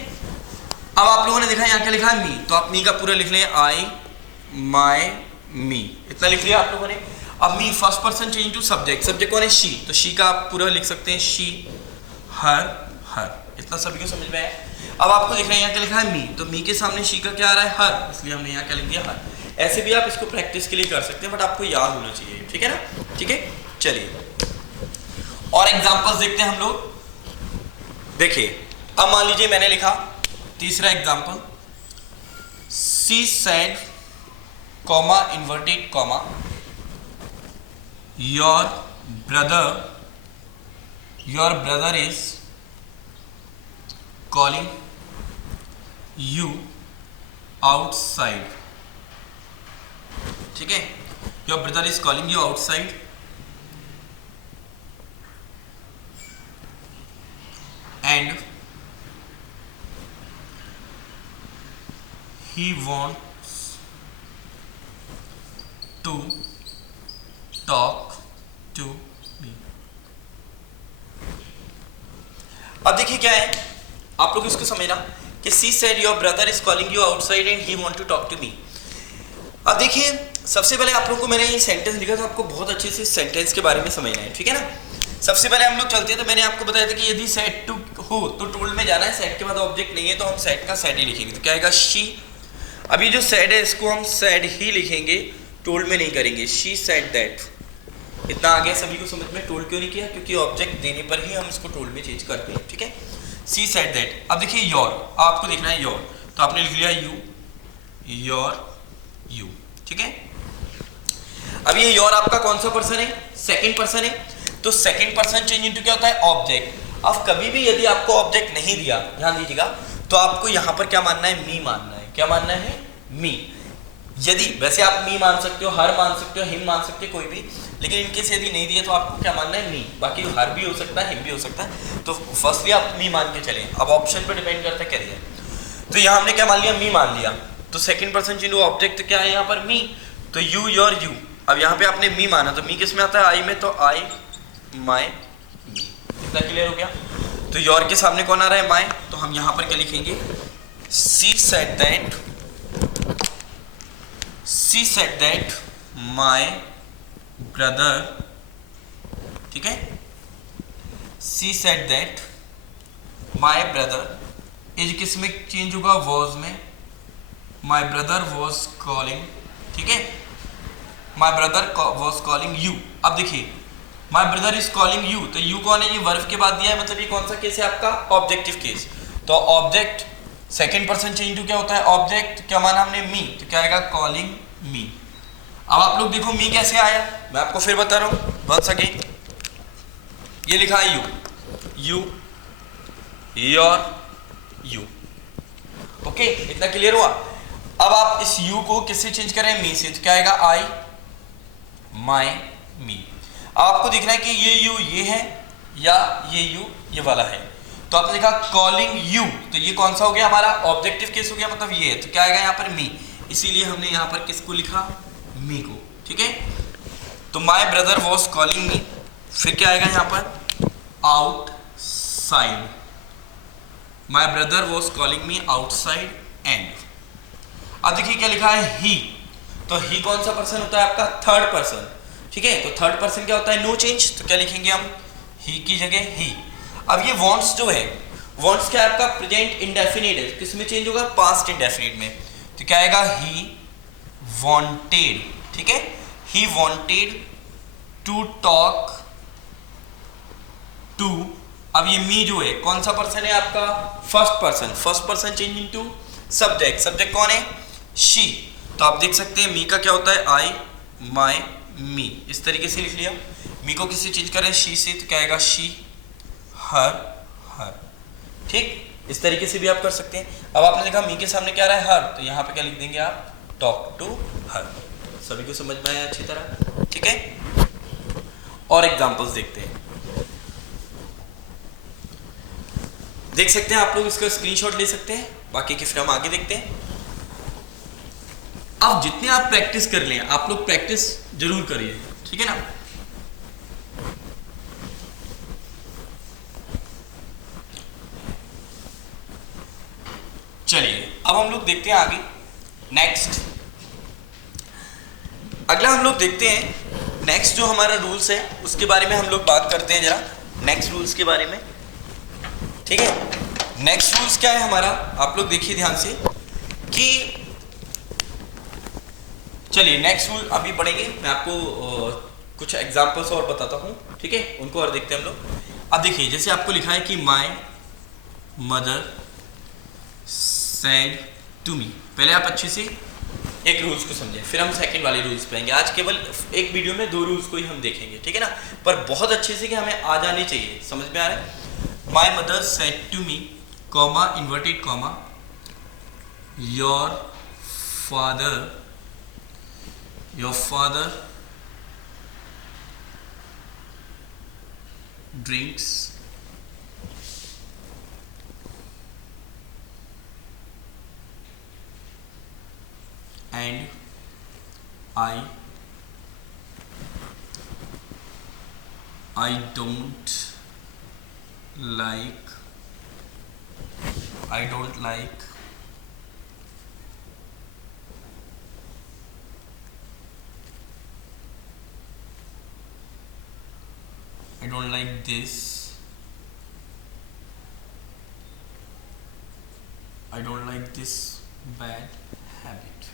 अब आप लोगों ने देखा यहाँ क्या लिखा है, मी, तो आप मी का पूरा लिख लें, आई, माई, मी, इतना लिख लिया आप लोगों ने। अब me first person change to subject, subject कौन है, शी, तो शी का आप पूरा लिख सकते हैं, शी, हर, हर, इतना सभी को समझ में आया। अब आपको दिख रहा है यहाँ क्या लिखा है, मी, तो मी के सामने शी का क्या आ रहा है, हर, इसलिए हमने यहाँ क्या लिख दिया, हर। ऐसे भी आप इसको प्रैक्टिस के लिए कर सकते हैं, बट आपको याद होना चाहिए, ठीक है ना, ठीक है। चलिए और एग्जांपल्स देखते हैं हम लोग। देखिए अब मान लीजिए मैंने लिखा तीसरा example, she said, comma inverted comma, your brother is calling you outside, ठीक है, your brother is calling you outside and he wants to talk to me। अब देखिए क्या है, आप लोग इसको समझना कि she said your brother is calling you outside and he want to talk to me. अब देखिए सबसे पहले आप लोगों को मैंने ये सेंटेंस लिखा था, आपको बहुत अच्छे से सेंटेंस के बारे में समझना है, ठीक है ना। सबसे पहले हम लोग चलते हैं, तो मैंने आपको बताया था कि यदि सेट टू हो तो टोल्ड में जाना है, सेट के बाद ऑब्जेक्ट नहीं है तो हम सेट का सेट ही लिखेंगे, तो क्या आएगा, शी। अभी जो सेड है इसको हम सेड ही लिखेंगे, टोल्ड में नहीं करेंगे, शी सेड दैट। इतना आ गया सभी को समझ में, टोल्ड क्यों नहीं किया, क्योंकि ऑब्जेक्ट देने पर ही हम इसको टोल्ड में चेंज करते हैं, ठीक है। She said that. अब देखिए योर, आपको देखना है योर, तो आपने लिख लिया यू, योर, यू, ठीक है। अब ये योर आपका कौन सा पर्सन है, सेकंड पर्सन है, तो सेकंड पर्सन चेंज इनटू क्या होता है, ऑब्जेक्ट। अब कभी भी यदि आपको ऑब्जेक्ट नहीं दिया, ध्यान दीजिएगा, तो आपको यहाँ पर क्या मानना है, मी मानना है। क्या मानना है, मी। यदि वैसे आप मी मान सकते हो, हर मान सकते हो, हिम मान सकते हो, कोई भी, लेकिन इनके से यदि नहीं दिए तो आपको क्या मानना है, मी। बाकी हर भी हो सकता है, हिम भी हो सकता है, तो फर्स्टली आप मी मान के चलें। अब ऑप्शन पर डिपेंड करता है कैरियर, तो यहाँ हमने क्या मान लिया, मी मान लिया, तो सेकंड पर्सन चेंज हुआ, ऑब्जेक्ट क्या है यहाँ पर, मी, तो यू, योर, यू। अब यहाँ पे आपने मी माना, तो मी किस में आता है, आई में, तो आई, माई, मी। इतना क्लियर हो गया। तो योर के सामने कौन आ रहा है, माई, तो हम यहाँ पर क्या लिखेंगे, she said that my brother, ठीक है, she said that my brother is किस में चेंज होगा, वॉज में, माई ब्रदर वॉज कॉलिंग, ठीक है, my brother was calling you. अब देखिए my brother is calling you, तो यू कौन है, ये वर्ब के बाद दिया है, मतलब ये कौन सा केस है आपका, ऑब्जेक्टिव केस। तो object second person change to क्या होता है, ऑब्जेक्ट, क्या माना हमने, मी, तो क्या आएगा, कॉलिंग मी। अब आप लोग देखो मी कैसे आया, मैं आपको फिर बता रहा हूँ, वंस अगेन, ये लिखा है you, you, your, you, okay, इतना क्लियर हुआ। अब आप इस यू को किससे चेंज करें, मी से, तो क्या आएगा, आई, माई, मी। आपको देखना है कि ये यू ये है या ये यू ये वाला है, तो आपने देखा कॉलिंग यू, तो ये कौन सा हो गया हमारा, ऑब्जेक्टिव केस हो गया, मतलब ये है, तो क्या आएगा यहाँ पर, मी, इसीलिए हमने यहाँ पर किसको लिखा, मी को, ठीक है। तो my brother was calling me, फिर क्या आएगा यहाँ पर, outside, my brother was calling me outside and. अब देखिए क्या लिखा है, ही, तो ही कौन सा पर्सन होता है आपका, थर्ड पर्सन, ठीक है। तो थर्ड पर्सन क्या होता है, नो चेंज, तो क्या लिखेंगे हम, ही की जगह ही। अब ये वॉन्ट्स जो है, वॉन्ट्स क्या है आपका, प्रेजेंट इंडेफिनिट है, किस में चेंज होगा, पास्ट इंडेफिनिट में, तो क्या आएगा, ही वॉन्टेड, ठीक है, he wanted to talk to, अब ये मी जो है कौन सा पर्सन है आपका, first person change into subject, subject कौन है, शी। तो आप देख सकते हैं मी का क्या होता है, आई, माई, मी, इस तरीके से लिख लिया। मी को किसी चीज करें शी से तो क्या आएगा, शी, हर, ठीक। इस तरीके से भी आप कर सकते हैं। अब आपने देखा मी के सामने क्या आ रहा है, हर, तो यहाँ पे क्या लिख देंगे आप, टॉक टू हर। सभी को समझ में आया अच्छी तरह, ठीक है। और एग्जांपल्स देखते हैं, देख सकते हैं आप लोग, इसका स्क्रीनशॉट ले सकते हैं, बाकी की फिर हम आगे देखते हैं। अब जितने आप प्रैक्टिस कर लें, आप लोग प्रैक्टिस जरूर करिए, ठीक है ना। चलिए अब हम लोग देखते हैं आगे, नेक्स्ट अगला हम लोग देखते हैं, नेक्स्ट जो हमारा रूल्स है उसके बारे में हम लोग बात करते हैं जरा, नेक्स्ट रूल्स के बारे में, ठीक है। नेक्स्ट रूल्स क्या है हमारा, आप लोग देखिए ध्यान से कि चलिए नेक्स्ट रूल अभी पढ़ेंगे, मैं आपको कुछ एग्जांपल्स और बताता हूँ, ठीक है, उनको और देखते हैं हम लोग। अब देखिए जैसे आपको लिखा है कि my mother said to me, पहले आप अच्छे से एक रूल्स को समझें, फिर हम सेकंड वाले रूल्स पे आएंगे। आज केवल एक वीडियो में 2 रूल्स को ही हम देखेंगे, ठीक है ना, पर बहुत अच्छे से कि हमें आ जाने चाहिए, समझ में आ रहा है। My mother said to me, comma, inverted comma, your father drinks and I don't like this. I don't like this bad habit.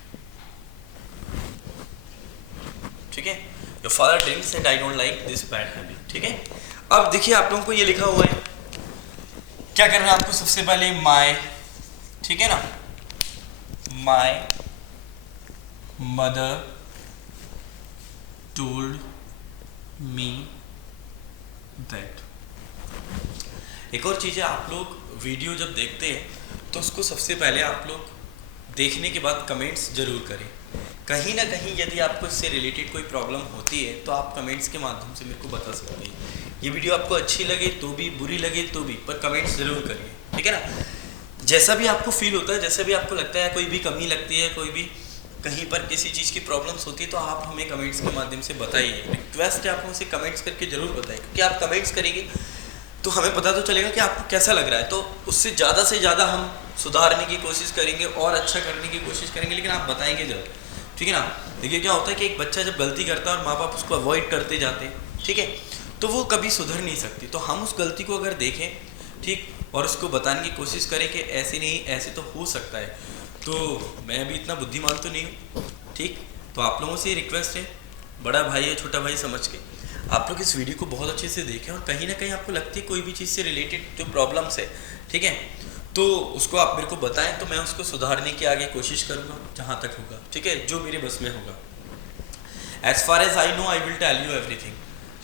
ठीक है, Your father drinks and I don't like this bad habit. ठीक है। अब देखिए आप लोगों को ये लिखा हुआ है, क्या करना है आपको, सबसे पहले माय, ठीक है ना, my mother told me that. एक और चीज़ है, आप लोग वीडियो जब देखते हैं तो उसको सबसे पहले आप लोग देखने के बाद कमेंट्स जरूर करें। कहीं ना कहीं यदि आपको इससे रिलेटेड कोई प्रॉब्लम होती है तो आप कमेंट्स के माध्यम से मेरे को बता सकते हैं। ये वीडियो आपको अच्छी लगे तो भी, बुरी लगे तो भी, पर कमेंट्स जरूर करिए, ठीक है ना। जैसा भी आपको फील होता है, जैसा भी आपको लगता है, कोई भी कमी लगती है, कोई भी कहीं पर किसी चीज़ की प्रॉब्लम्स होती है, तो आप हमें कमेंट्स के माध्यम से बताइए। रिक्वेस्ट है आप हमसे कमेंट्स करके जरूर बताइए, क्योंकि आप कमेंट्स करेंगे तो हमें पता तो चलेगा कि आपको कैसा लग रहा है, तो उससे ज़्यादा से ज़्यादा हम सुधारने की कोशिश करेंगे और अच्छा करने की कोशिश करेंगे, लेकिन आप बताएंगे जरूर, ठीक है ना। देखिए क्या होता है कि एक बच्चा जब गलती करता है और माँ बाप उसको अवॉइड करते जाते हैं, ठीक है, तो वो कभी सुधर नहीं सकती। तो हम उस गलती को अगर देखें, ठीक, और उसको बताने की कोशिश करें कि ऐसे नहीं, ऐसे तो हो सकता है, तो मैं अभी इतना बुद्धिमान तो नहीं हूँ, ठीक। तो आप लोगों से रिक्वेस्ट है, बड़ा भाई है छोटा भाई समझ के आप लोग इस वीडियो को बहुत अच्छे से देखें, और कहीं ना कहीं आपको लगती है कोई भी चीज़ से रिलेटेड जो प्रॉब्लम्स है, ठीक है, तो उसको आप मेरे को बताएं, तो मैं उसको सुधारने की आगे कोशिश करूँगा जहाँ तक होगा, ठीक है, जो मेरे बस में होगा। As far as I know I will tell you everything,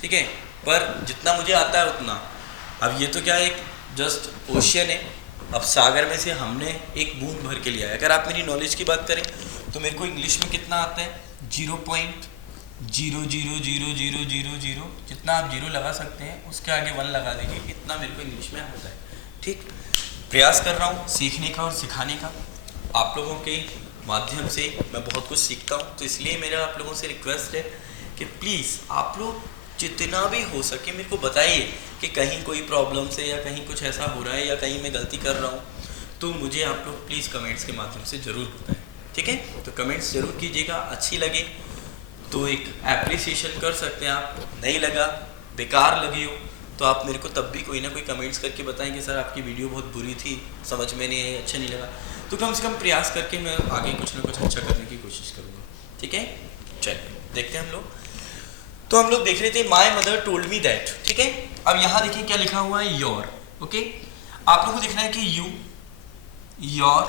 ठीक है, पर जितना मुझे आता है उतना। अब ये तो क्या है, एक जस्ट ओशियन है, अब सागर में से हमने एक बूंद भर के लिया है। अगर आप मेरी नॉलेज की बात करें तो मेरे को इंग्लिश में कितना आता है, 0.00000, जितना आप 0 लगा सकते हैं उसके आगे 1 लगा दीजिए, इतना मेरे को इंग्लिश में आता है, ठीक। प्रयास कर रहा हूँ सीखने का और सिखाने का, आप लोगों के माध्यम से मैं बहुत कुछ सीखता हूँ, तो इसलिए मेरा आप लोगों से रिक्वेस्ट है कि प्लीज़ आप लोग जितना भी हो सके मेरे को बताइए कि कहीं कोई प्रॉब्लम से या कहीं कुछ ऐसा हो रहा है या कहीं मैं गलती कर रहा हूँ, तो मुझे आप लोग प्लीज़ कमेंट्स के माध्यम से ज़रूर बताएं, ठीक है। तो कमेंट्स ज़रूर कीजिएगा, अच्छी लगे तो एक एप्रिसिएशन कर सकते हैं आप, नहीं लगा, बेकार लगी हो तो आप मेरे को तब भी कोई ना कोई कमेंट्स करके बताएं कि सर आपकी वीडियो बहुत बुरी थी, समझ में नहीं आई, अच्छा नहीं लगा, तो कम से कम प्रयास करके मैं आगे कुछ ना कुछ अच्छा करने की कोशिश करूँगा, ठीक है। चलिए। देखते हैं हम लोग। तो हम लोग देख रहे थे my mother told me that, ठीक है। अब यहाँ देखिए क्या लिखा हुआ है, योर, ओके। आप लोग को देखना है कि यू, योर,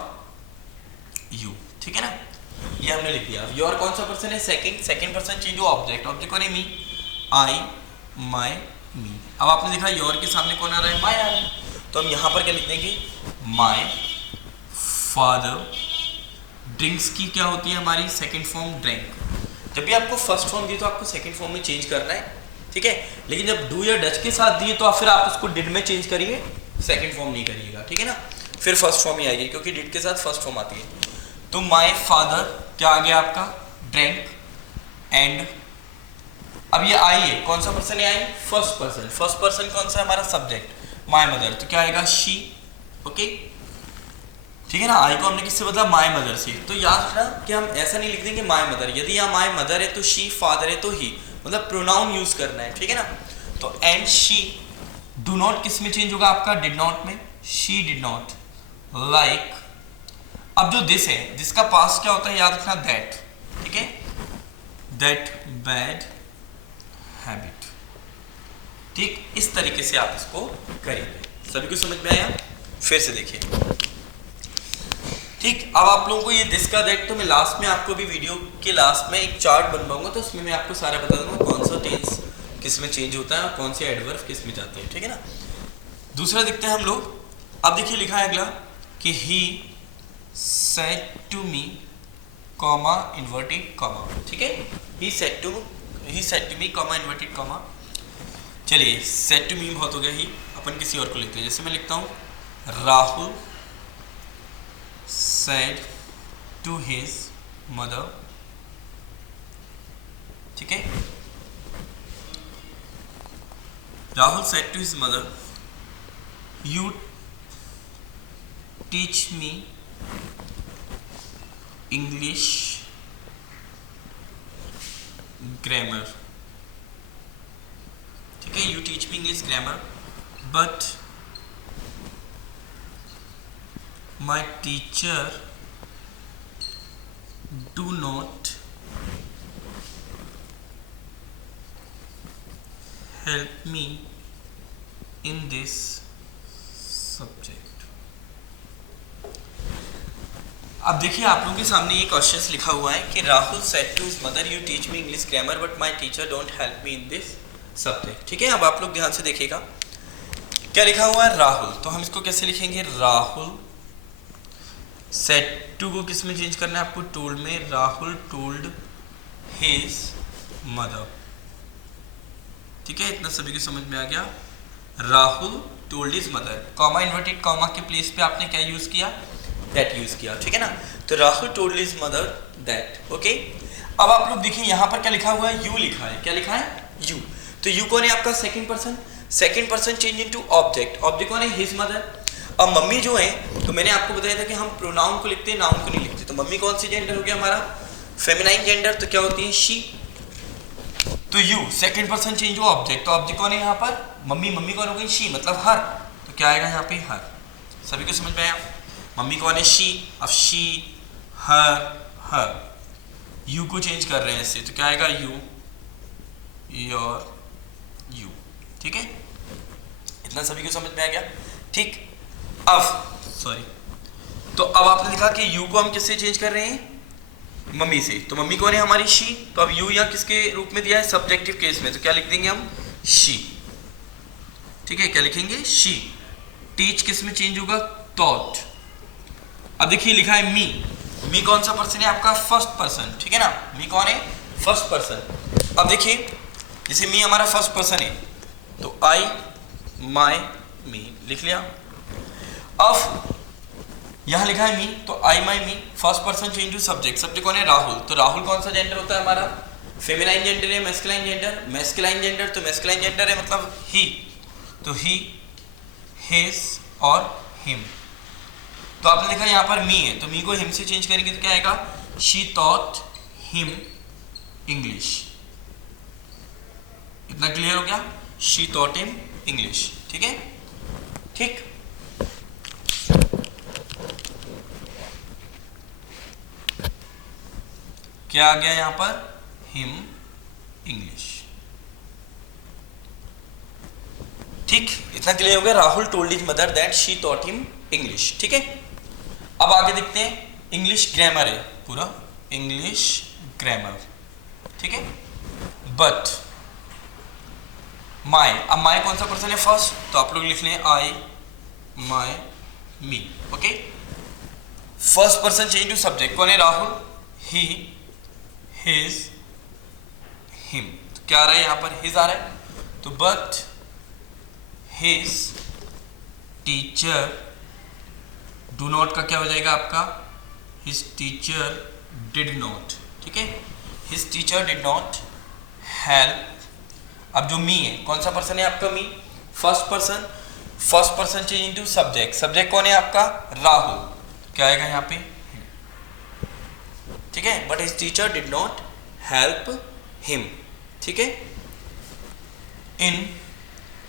यू, ठीक है ना, ये हमने लिख दिया। योर कौन सा पर्सन है, सेकंड पर्सन चेंज हुआ ऑब्जेक्ट, ऑब्जेक्ट कौन है, मी, आई, माई, मी। अब आपने देखा योर के सामने कौन आ रहा है, माई आ रहा है, तो हम यहाँ पर क्या लिख देंगे, माई फादर ड्रिंक्स की क्या होती है हमारी सेकंड फॉर्म, ड्रिंक। जब भी आपको फर्स्ट फॉर्म दी तो आपको सेकंड फॉर्म में चेंज करना है, ठीक है। लेकिन जब डू या डच के साथ दिए तो फिर आप उसको डिड में चेंज करिए, सेकंड फॉर्म नहीं करिएगा, ठीक है ना, फिर फर्स्ट फॉर्म ही आएगी, क्योंकि डिड के साथ फर्स्ट फॉर्म आती है। तो माई फादर क्या आ गया आपका, ड्रिंक, एंड अब ये आई है, कौन सा पर्सन है, आई फर्स्ट पर्सन, फर्स्ट पर्सन कौन सा है हमारा, सब्जेक्ट, माई मदर, तो क्या आएगा, शी, ओके, ठीक है ना। आई को हमने किससे बदला, माई मदर से। तो याद रखना कि हम ऐसा नहीं लिख देंगे माई मदर, यदि यहाँ माई मदर है तो शी, फादर है तो ही, मतलब प्रोनाउन यूज करना है, ठीक है ना। तो एंड शी, डू नॉट किस में चेंज होगा आपका, डिड नॉट में, शी डिड नॉट लाइक। अब जो दिस है, जिसका पास्ट क्या होता है याद रखना, दैट, ठीक है, दैट बैड हैबिट, ठीक। इस तरीके से आप इसको करेंगे। सभी को समझ में आया, फिर से देखिए, ठीक। अब आप लोगों को ये दिस का दैट, तो मैं लास्ट में आपको भी वीडियो के लास्ट में एक चार्ट बनवाऊंगा, तो उसमें मैं आपको सारा बता दूंगा कौन सा टेंस किस में चेंज होता है और कौन से एडवर्ब किस में जाते हैं, ठीक है ना। दूसरा देखते हैं हम लोग। अब देखिए लिखा है अगला कि he said to me, comma, inverted comma, ठीक है। He said to me, comma, inverted comma. चलिए, सेड टू मी बहुत हो गया, ही अपन किसी और को लिखते हैं। जैसे मैं लिखता हूँ, Rahul said to his mother, ठीक है। Rahul said to his mother, you teach me English grammar, ठीक है, you teach me English grammar, but my teacher do not help me in this subject। अब देखिए आप लोगों के सामने ये क्वेश्चन लिखा हुआ है कि Rahul said to his mother, you teach me English grammar but my teacher don't help me in this subject, ठीक है। अब आप लोग ध्यान से देखिएगा क्या लिखा हुआ है, राहुल, तो हम इसको कैसे लिखेंगे, राहुल सेड टू को किस में चेंज करना है आपको, टोल्ड में, राहुल टोल्ड हिज मदर, ठीक है। इतना सभी को समझ में आ गया, Rahul told his mother, comma, inverted comma के प्लेस पे आपने क्या यूज किया, दैट यूज किया, ठीक है ना। तो Rahul told his mother that, okay. अब आप लोग देखिए यहाँ पर क्या लिखा हुआ है, यू लिखा है, क्या लिखा है, यू। तो यू कौन है आपका, second person change into object, object कौन है, हिज मदर। अब मम्मी जो है, तो मैंने आपको बताया था कि हम प्रोनाउन को लिखते हैं, नाउन को नहीं लिखते। तो मम्मी कौन सी जेंडर हो गया हमारा, फेमिनाइन जेंडर, तो क्या होती है, शी। तो यू सेकंड पर्सन चेंज हुआ ऑब्जेक्ट, तो ऑब्जेक्ट कौन है यहाँ पर, मम्मी, मम्मी कौन हो गई, शी, मतलब हर, तो क्या आएगा यहाँ पे, हर। सभी को समझ में आया, मम्मी कौन है, शी, अब शी, हर, यू को चेंज कर रहे हैं इससे, तो क्या आएगा, यू, योर, यू, ठीक है। इतना सभी को समझ में आ गया, ठीक। अब सॉरी, तो अब आपने लिखा कि यू को हम किससे चेंज कर रहे हैं, मम्मी से। तो मम्मी कौन है हमारी, शी। तो अब यू यहाँ किसके रूप में दिया है, सब्जेक्टिव केस में, तो क्या लिख देंगे हम, शी, ठीक है। क्या लिखेंगे, शी। टीच किस में चेंज होगा, थॉट। अब देखिए लिखा है मी, मी कौन सा पर्सन है आपका, फर्स्ट पर्सन, ठीक है ना, मी कौन है, फर्स्ट पर्सन। अब देखिए जैसे मी हमारा फर्स्ट पर्सन है, तो आई, माई, मी लिख लिया। अब यहां लिखा है मी, तो I, my, me, first person change to subject, subject कौन है, राहुल। तो राहुल कौन सा जेंडर होता है हमारा, फेमिनाइन जेंडर है, मैस्कुलाइन जेंडर, मैस्कुलाइन जेंडर, तो मैस्कुलाइन जेंडर है मतलब ही, तो ही, हिज और हिम। तो आपने लिखा यहाँ पर मी है, तो मी को हिम से चेंज करेंगे तो क्या आएगा, शी टॉट हिम इंग्लिश। इतना क्लियर हो गया, शी टॉट हिम इंग्लिश, ठीक है, ठीक। क्या आ गया यहाँ पर, हिम इंग्लिश। ठीक, इतना क्लियर हो गया। Rahul told his mother that she taught him English. ठीक है, अब आगे देखते हैं। इंग्लिश ग्रामर है पूरा, इंग्लिश ग्रामर। ठीक है, बट माई, अब माई कौन सा पर्सन है फर्स्ट, तो आप लोग लिख लें I, my, me. Okay, first person change to subject कौन है, राहुल, ही, हिज, हिम। तो क्या आ रहा है यहां पर, हिज आ रहा है, तो but his teacher, do not का क्या हो जाएगा आपका, हिज टीचर डिड नॉट। ठीक है, his teacher did not help. अब जो मी है, कौन सा पर्सन है आपका, me, first person, first person change into subject, subject कौन है आपका, राहुल, क्या आएगा यहाँ पे, ठीक है, but his teacher did not help him. ठीक है, इन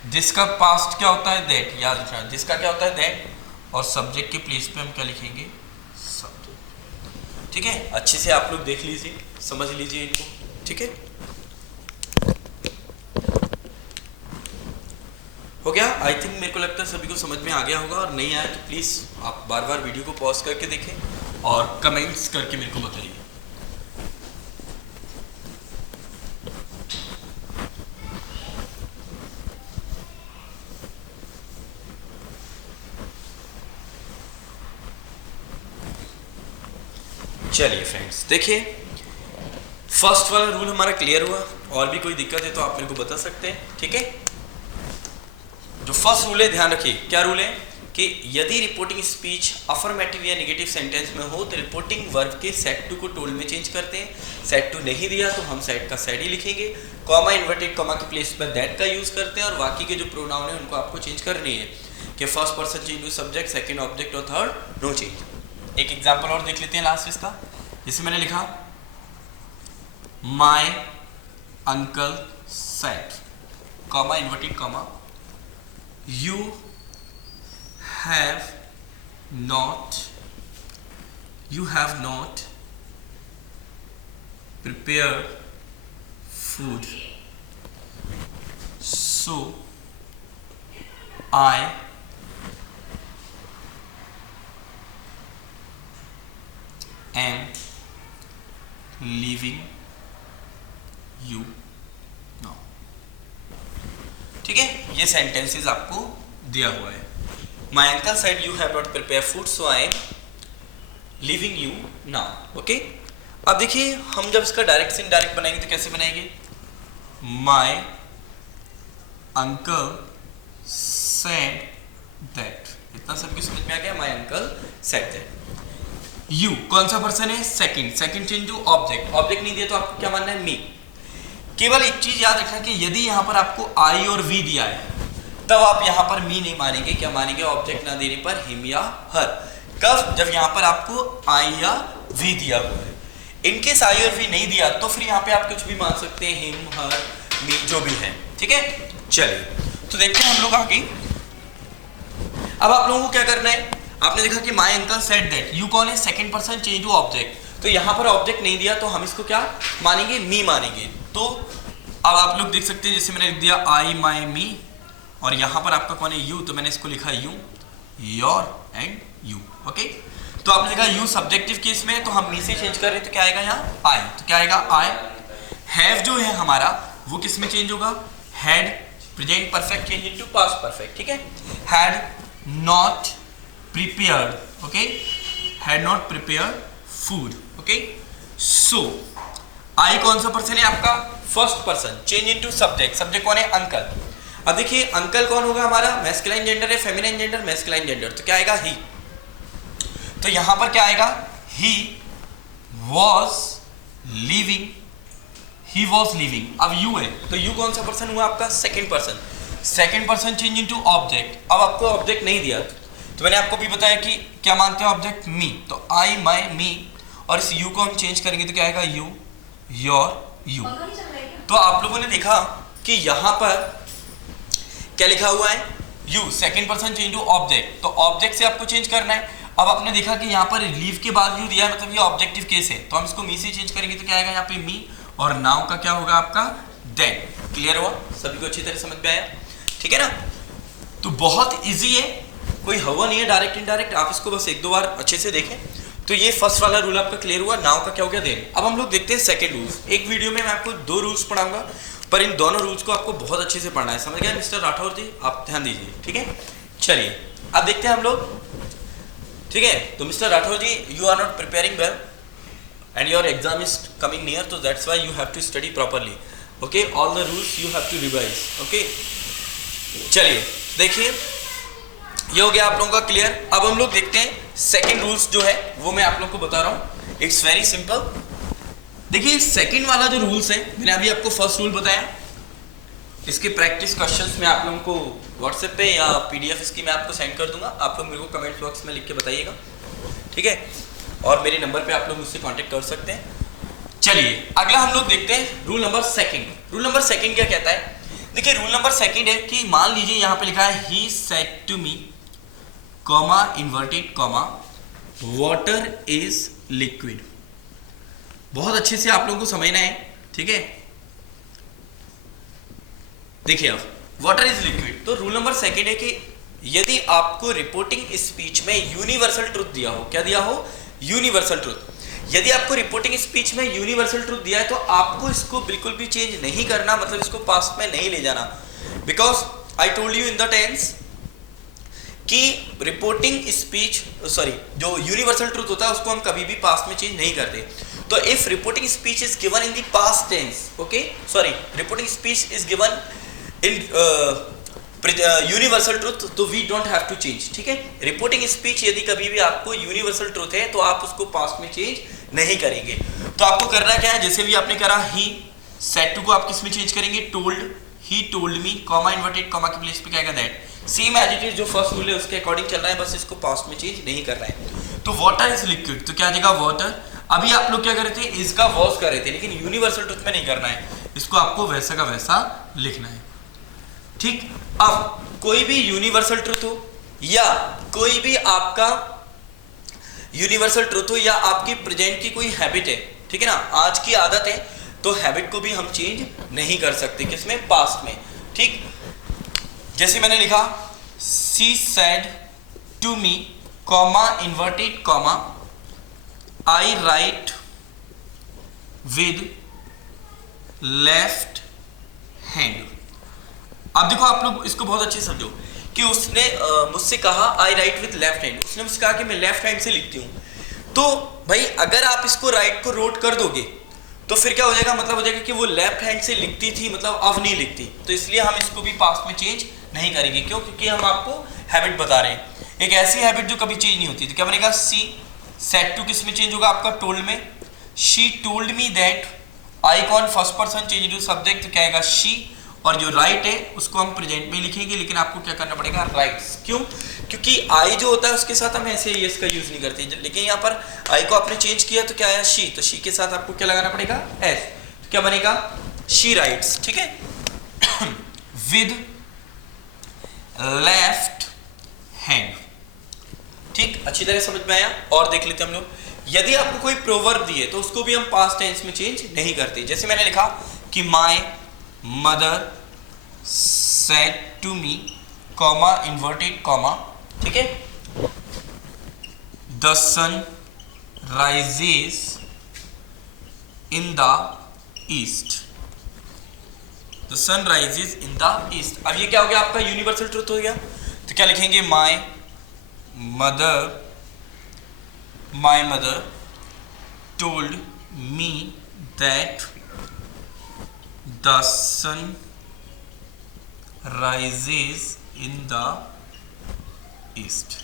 दिस का पास्ट क्या होता है, दैट, याद रखना, दिस का क्या होता है, दैट, और सब्जेक्ट के प्लेस पे हम क्या लिखेंगे, सब्जेक्ट। ठीक है, अच्छे से आप लोग देख लीजिए, समझ लीजिए इनको। ठीक है, हो गया। आई थिंक मेरे को लगता है सभी को समझ में आ गया होगा, और नहीं आया तो प्लीज़ आप बार बार वीडियो को पॉज करके देखें और कमेंट्स करके मेरे को बताइए। चलिए फ्रेंड्स, देखिए फर्स्ट वाला रूल हमारा क्लियर हुआ, और भी कोई दिक्कत है तो आप मेरे को बता सकते हैं। ठीक है, जो फर्स्ट रूल है ध्यान रखिए, क्या रूल है कि यदि रिपोर्टिंग स्पीच अफर्मेटिव या नेगेटिव सेंटेंस में हो तो रिपोर्टिंग वर्ब के सेट टू को टोल्ड में चेंज करते हैं। सेट टू नहीं दिया तो हम सेट का सेट ही लिखेंगे, कॉमा इन्वर्टेड कॉमा के प्लेस पर दैट का यूज करते हैं, और बाकी के जो प्रोनाउन है उनको आपको चेंज करनी है कि first person change to subject, second object और थर्ड नो चेंज। एक एग्जांपल और देख लेते हैं लास्ट इसका, जैसे मैंने लिखा my uncle said, comma inverted comma, you have not prepared food, so I am leaving you now। ठीक है, ये सेंटेंसेस आपको दिया हुआ है। माई uncle said you have not prepare food so I am leaving you now. Okay, अब देखिए हम जब इसका डायरेक्ट से इनडायरेक्ट बनाएंगे तो कैसे बनाएंगे, माई अंकल सेड दैट, इतना सबकी समझ में आ गया, my uncle said that. You कौन सा पर्सन है, second, second change to object, object नहीं दिया तो आपको क्या मानना है, मी। केवल एक चीज याद रखना कि यदि यहां पर आपको आई और वी दिया है तब आप यहां पर मी नहीं मानेंगे, क्या मानेंगे, ऑब्जेक्ट ना देने पर हिम या हर। कब, जब यहां पर आपको आई या वी दिया हुआ है। इनकेस आई और वी नहीं दिया तो फिर यहां पे आप कुछ भी मान सकते हैं, हिम, हर, मी, जो भी है। ठीक है, चलिए तो देखते हैं हम लोग आगे। अब आप लोगों को क्या करना है, आपने देखा कि my uncle said that, you कौन है, second person change to object, तो यहां पर ऑब्जेक्ट नहीं दिया तो हम इसको क्या मानेंगे, मी मानेंगे। तो अब आप लोग देख सकते हैं, जैसे मैंने लिख दिया आई, माई, मी, और यहां पर आपका कौन है, यू, तो मैंने इसको लिखा you, your and you. Okay, तो आपने देखा यू सब्जेक्टिव केस में, तो हम मी से चेंज कर रहे हैं तो क्या आएगा यहाँ, आई, तो क्या आएगा, आई। हैव जो है हमारा वो किस में चेंज होगा, had, present perfect change into past perfect. ठीक है, had not prepared, okay, had not prepared food. Okay, so I कौन सा पर्सन है आपका, first person, change into subject, subject कौन है, अंकल। अब देखिए अंकल कौन होगा हमारा, मैस्कुलाइन जेंडर है, फेमिनाइन जेंडर, मैस्कुलाइन जेंडर, तो क्या आएगा, ही। तो यहां पर क्या आएगा, he was living, he was living. अब यू है तो यू कौन सा पर्सन हुआ आपका, second person, second person change into object. अब आपको ऑब्जेक्ट नहीं दिया तो मैंने आपको भी बताया कि क्या मानते हैं ऑब्जेक्ट, मी, तो आई, माई, मी, और इस यू को हम चेंज करेंगे तो क्या आएगा, यू, योर, यू। तो आप लोगों ने देखा कि यहां पर क्या लिखा हुआ है, you, second person change to object, तो ऑब्जेक्ट से आपको चेंज करना है। अब आपने देखा कि यहाँ पर लीव के बाद यू दिया है, मतलब ये ऑब्जेक्टिव केस है, तो हम इसको मी से चेंज करेंगे तो क्या आएगा यहाँ पे, मी, और नाउ का क्या होगा आपका देन। क्लियर हुआ? सभी को अच्छी तरह समझ में आया? ठीक है ना? तो बहुत इजी है, कोई हवा नहीं है डायरेक्ट इनडायरेक्ट, आप इसको बस एक दो बार अच्छे से देखें। तो ये फर्स्ट वाला रूल आपका क्लियर हुआ। नाउ का क्या हो गया देन। अब हम लोग देखते हैं सेकंड रूल्स। एक वीडियो में मैं आपको 2 रूल्स पढ़ाऊंगा, पर इन दोनों रूल्स को आपको बहुत अच्छे से पढ़ना है। समझ गए मिस्टर राठौर जी? आप ध्यान दीजिए, ठीक है? चलिए अब देखते हैं हम लोग, ठीक है? तो Mister Rathore ji, you are not preparing well and your exam is coming near, so that's why you have to study properly, okay? All the rules you have to revise, okay? चलिए देखिए, ये हो गया आप लोगों का क्लियर। अब हम लोग देखते हैं सेकंड रूल्स जो है वो मैं आप लोगों को बता रहा हूँ। It's very simple. देखिए सेकंड वाला जो रूल्स है, मैंने अभी आपको फर्स्ट रूल बताया, इसके प्रैक्टिस क्वेश्चंस मैं आप लोगों को व्हाट्सएप पे या पीडीएफ इसकी मैं आपको सेंड कर दूंगा, आप लोग मेरे को कमेंट बॉक्स में लिख के बताइएगा, ठीक है? और मेरे नंबर पे आप लोग मुझसे कांटेक्ट कर सकते हैं। चलिए अगला हम लोग देखते हैं rule number second. Rule number second क्या कहता है? देखिए रूल नंबर सेकंड है कि मान लीजिए यहाँ पे लिखा है he said to me comma inverted comma water is liquid. बहुत अच्छे से आप लोगों को समझना है, ठीक है? देखिए अब वाटर इज लिक्विड, तो रूल नंबर सेकंड है कि यदि आपको रिपोर्टिंग स्पीच में यूनिवर्सल ट्रुथ दिया हो, क्या दिया हो? Universal truth. यदि आपको रिपोर्टिंग स्पीच में यूनिवर्सल ट्रुथ दिया है तो आपको इसको बिल्कुल भी चेंज नहीं करना, मतलब इसको पास्ट में नहीं ले जाना, because I told you in the tense कि रिपोर्टिंग स्पीच जो यूनिवर्सल ट्रुथ होता है उसको हम कभी भी पास्ट में चेंज नहीं करते। तो if reporting speech is given in the past tense, okay, reporting speech is given in universal truth, so we don't have to change, ठीक है? रिपोर्टिंग स्पीच यदि कभी भी आपको यूनिवर्सल ट्रुथ है तो आप उसको पास्ट में चेंज नहीं करेंगे। तो आपको करना क्या है, जैसे भी आपने करा ही सेड टू को आप किस में चेंज करेंगे? Told, he told me, comma inverted comma की प्लेस पे क्या आएगा? That. Same as it is जो फर्स्ट रूल है उसके अकॉर्डिंग चल रहा है, बस इसको पास्ट में चेंज नहीं कर रहा है। तो वाटर इज लिक्विड, तो क्या आ जाएगा? वाटर। अभी आप लोग क्या कर रहे थे? इसका वॉश कर रहे थे, लेकिन यूनिवर्सल ट्रुथ में नहीं करना है, इसको आपको वैसा का वैसा लिखना है, ठीक? अब कोई भी यूनिवर्सल ट्रुथ हो या कोई भी आपका यूनिवर्सल ट्रुथ हो या आपकी प्रेजेंट की कोई हैबिट है, ठीक है ना, आज की आदत है, तो हैबिट को भी हम चेंज नहीं कर सकते, किसमें? पास्ट में, ठीक? जैसे मैंने लिखा she said to me comma inverted comma I write with left hand. अब देखो आप लोग इसको बहुत अच्छे से समझो कि उसने मुझसे कहा आई राइट विद लेफ्ट हैंड, उसने मुझसे कहा कि मैं लेफ्ट हैंड से लिखती हूँ। तो भाई अगर आप इसको राइट को रोट कर दोगे तो फिर क्या हो जाएगा? मतलब हो जाएगा कि वो लेफ्ट हैंड से लिखती थी, मतलब अब नहीं लिखती। तो इसलिए हम इसको भी पास्ट में चेंज नहीं करेंगे। क्यों? क्योंकि हम आपको हैबिट बता रहे हैं, एक ऐसी हैबिट जो कभी चेंज नहीं होती। तो क्या बनेगा? सी सेड टू किस में चेंज होगा? आपका टोल्ड में। She told me that, I कौन? First person, change to subject, तो क्या आएगा? शी। और जो राइट है उसको हम प्रेजेंट में लिखेंगे, लेकिन आपको क्या करना पड़ेगा? राइट्स। क्यों? क्योंकि आई जो होता है उसके साथ हम ऐसे यस का यूज नहीं करते, लेकिन यहाँ पर आई को आपने चेंज किया तो क्या आया? शी। तो शी के साथ आपको क्या लगाना पड़ेगा? एस। तो क्या बनेगा? शी राइट्स, ठीक है, विद लेफ्ट हैंड, ठीक? अच्छी तरह समझ में आया? और देख लेते हम लोग, यदि आपको कोई प्रोवर्ब दिए तो उसको भी हम पास्ट टेंस में चेंज नहीं करते। जैसे मैंने लिखा कि my mother said to me comma inverted comma, ठीक है, the sun rises in the east, the sun rises in the east. अब ये क्या हो गया? आपका यूनिवर्सल ट्रुथ हो गया। तो क्या लिखेंगे? My mother told me that the sun rises in the east,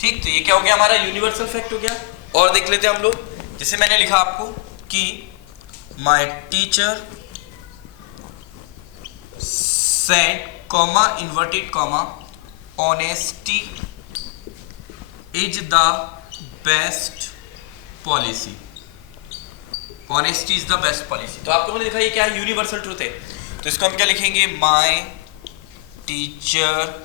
ठीक? तो ये क्या हो गया? हमारा यूनिवर्सल फैक्ट हो गया। और देख लेते हैं हम लोग, जैसे मैंने लिखा आपको कि my teacher said comma inverted comma honesty is the best policy, honesty is the best policy. तो आप लोगों ने देखा ये क्या है? यूनिवर्सल ट्रुथ है। तो इसको हम क्या लिखेंगे? My teacher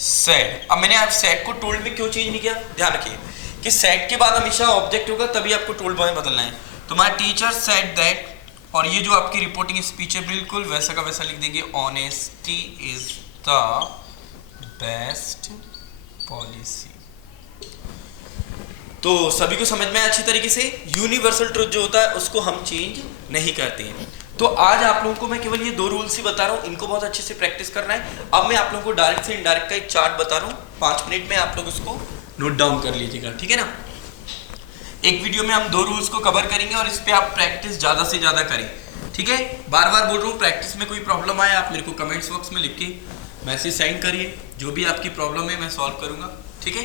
said. अब मैंने आप सेड को टोल्ड में क्यों चेंज नहीं किया? ध्यान रखिए कि सेड के बाद हमेशा ऑब्जेक्ट होगा, तभी आपको टोल्ड में बदलना है। तो माय टीचर सेड दैट और ये जो आपकी रिपोर्टिंग स्पीच है बिल्कुल वैसा का वैसा लिख देंगे, honesty is the best policy. तो सभी को समझ में अच्छी तरीके से, यूनिवर्सल ट्रुथ जो होता है उसको हम चेंज नहीं करते हैं। तो आज आप लोगों को मैं केवल ये 2 रूल्स ही बता रहा हूँ, इनको बहुत अच्छे से प्रैक्टिस करना है। अब मैं आप लोगों को डायरेक्ट से इनडायरेक्ट का एक चार्ट बता रहा हूँ, 5 मिनट में आप लोग उसको नोट डाउन कर लीजिएगा, ठीक है ना। एक वीडियो में हम 2 रूल्स को कवर करेंगे और इस पर आप प्रैक्टिस ज़्यादा से ज़्यादा करें, ठीक है। बार बार बोल रहा हूँ, प्रैक्टिस में कोई प्रॉब्लम आए आप मेरे को कमेंट्स बॉक्स में लिख के मैसेज सेंड करिए, जो भी आपकी प्रॉब्लम है मैं सॉल्व करूँगा, ठीक है,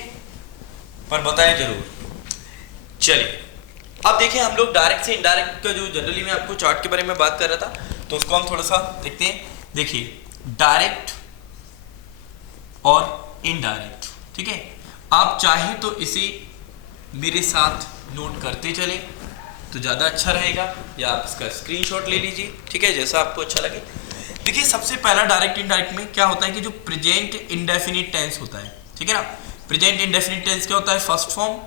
पर बताएं जरूर। चलिए अब देखिए, हम लोग डायरेक्ट से इनडायरेक्ट का जो जनरली मैं आपको चार्ट के बारे में बात कर रहा था, तो उसको हम थोड़ा सा देखते हैं। देखिए डायरेक्ट और इनडायरेक्ट, ठीक है। आप चाहें तो इसे मेरे साथ नोट करते चलें तो ज़्यादा अच्छा रहेगा, या आप इसका स्क्रीनशॉट ले लीजिए, ठीक है, जैसा आपको अच्छा लगे। देखिए सबसे पहला डायरेक्ट इंडायरेक्ट में क्या होता है कि जो प्रेजेंट इंडेफिनिट टेंस होता है, ठीक है ना। प्रेजेंट इंडेफिनिट टेंस क्या होता है, फर्स्ट फॉर्म,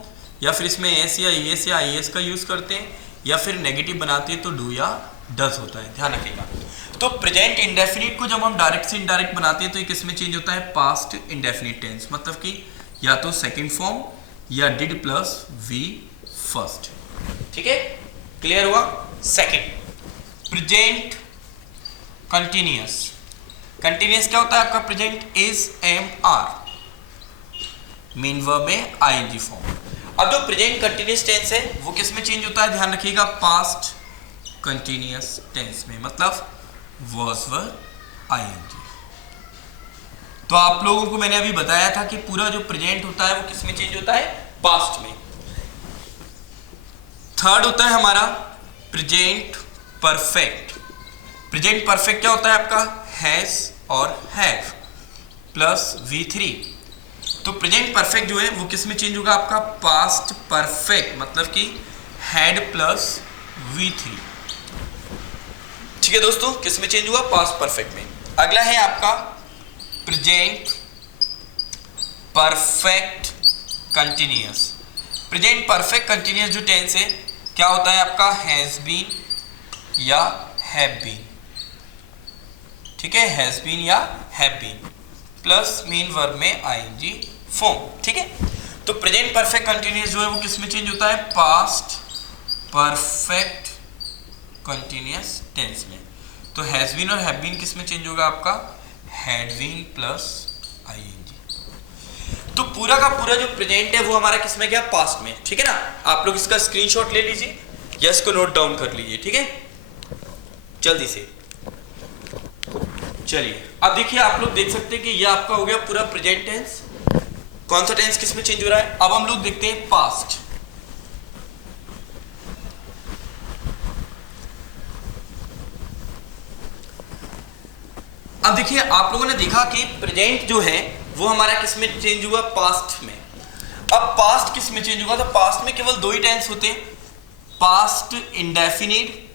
या फिर इसमें एस या एस या आई एस का यूज़ करते हैं, या फिर नेगेटिव बनाते हैं तो डू या डज होता है, ध्यान रखिएगा। तो प्रेजेंट इंडेफिनिट को जब हम डायरेक्ट से इनडायरेक्ट बनाते हैं तो ये किस में चेंज होता है, पास्ट इंडेफिनिट टेंस, मतलब कि या तो सेकंड फॉर्म या डिड प्लस वी फर्स्ट, ठीक है, क्लियर हुआ। सेकंड प्रेजेंट कंटिन्यूअस, कंटिन्यूअस क्या होता है आपका, present is am are, main verb में आईएनजी फॉर्म। अब जो प्रेजेंट कंटिन्यूअस टेंस है वो किस में चेंज होता है, ध्यान रखिएगा, पास्ट कंटिन्यूअस टेंस में, मतलब वॉज वर आईएनजी। तो आप लोगों को मैंने अभी बताया था कि पूरा जो प्रेजेंट होता है वो किस में चेंज होता है, पास्ट में। थर्ड होता है हमारा प्रेजेंट परफेक्ट। प्रेजेंट परफेक्ट क्या होता है आपका, हैज और हैव प्लस V3। तो प्रेजेंट परफेक्ट जो है वो किस में चेंज होगा आपका, पास्ट परफेक्ट, मतलब कि हैड प्लस V3, ठीक है दोस्तों, किस में चेंज हुआ, पास्ट परफेक्ट में। अगला है आपका present perfect continuous. Present perfect continuous जो टेंस है क्या होता है आपका, हैज बीन या हैव बीन, ठीक है, हैज बीन या have been plus main verb में आईएनजी फॉर्म, ठीक है। तो प्रेजेंट परफेक्ट कंटिन्यूअस जो है वो किस में चेंज होता है, पास्ट परफेक्ट कंटिन्यूअस टेंस में। तो हैज बीन और हैव बीन किस में चेंज होगा आपका, हैड बीन प्लस आईएनजी। तो पूरा का पूरा जो प्रेजेंट है वो हमारा किस में गया, पास्ट में, ठीक है ना। आप लोग इसका स्क्रीनशॉट ले लीजिए या इसको नोट डाउन कर लीजिए, ठीक है, जल्दी से। चलिए अब देखिए, आप लोग देख सकते हैं कि यह आपका हो गया पूरा प्रेजेंट टेंस। कौन सा टेंस किस में चेंज हो रहा है, अब हम लोग देखते हैं पास्ट। अब देखिए आप लोगों ने देखा कि प्रेजेंट जो है वो हमारा किस में चेंज हुआ, पास्ट में। अब पास्ट किस में चेंज हुआ, तो पास्ट में केवल 2 ही टेंस होते हैं, पास्ट इंडेफिनिट,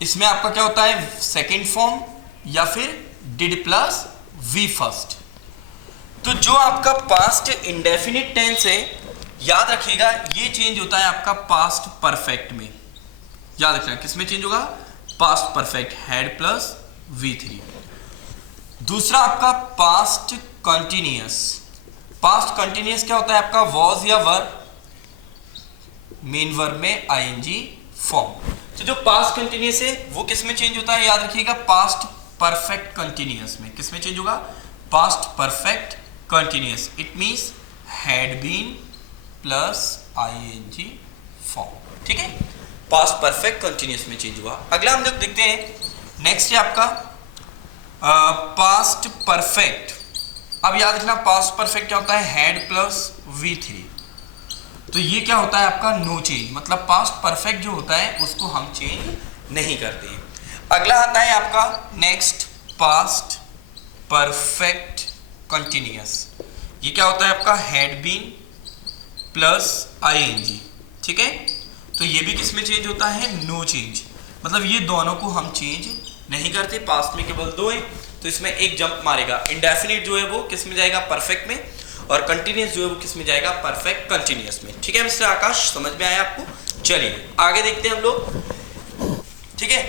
इसमें आपका क्या होता है, सेकंड फॉर्म या फिर डिड प्लस वी फर्स्ट। तो जो आपका पास्ट इंडेफिनिट टेंस है, याद रखिएगा ये चेंज होता है आपका पास्ट परफेक्ट में, याद रखना किस में चेंज होगा, past perfect, had plus V3। दूसरा आपका पास्ट कंटिन्यूअस। पास्ट कंटिन्यूअस क्या होता है आपका, वॉज या वर, मेन वर्ब में आईएनजी फॉर्म। तो जो पास्ट कंटिन्यूअस है वो किस में चेंज होता है, याद रखिएगा, पास्ट परफेक्ट कंटिन्यूअस में। किस में चेंज होगा, past perfect continuous, it means had been plus ING form, ठीक है, पास्ट परफेक्ट कंटिन्यूअस में चेंज हुआ। अगला हम लोग देखते हैं, नेक्स्ट है आपका पास्ट परफेक्ट। अब याद रखना पास्ट परफेक्ट क्या होता है, हैड प्लस V3। तो ये क्या होता है आपका, नो चेंज, मतलब पास्ट परफेक्ट जो होता है उसको हम चेंज नहीं करते हैं। अगला आता है आपका नेक्स्ट पास्ट परफेक्ट कंटिन्यूअस। ये क्या होता है आपका, हैड बीन प्लस आईएनजी, ठीक है। तो ये भी किस में चेंज होता है, नो चेंज, मतलब ये दोनों को हम चेंज नहीं करते, पास्ट में केवल 2 है तो इसमें एक जंप मारेगा। इंडेफिनिट जो है वो किस में जाएगा, परफेक्ट में, और कंटिन्यूअस जो है वो किस में जाएगा, परफेक्ट कंटिन्यूअस में, ठीक है मिस्टर आकाश, समझ में आया आपको। चलिए आगे देखते हैं हम लोग। ठीक है,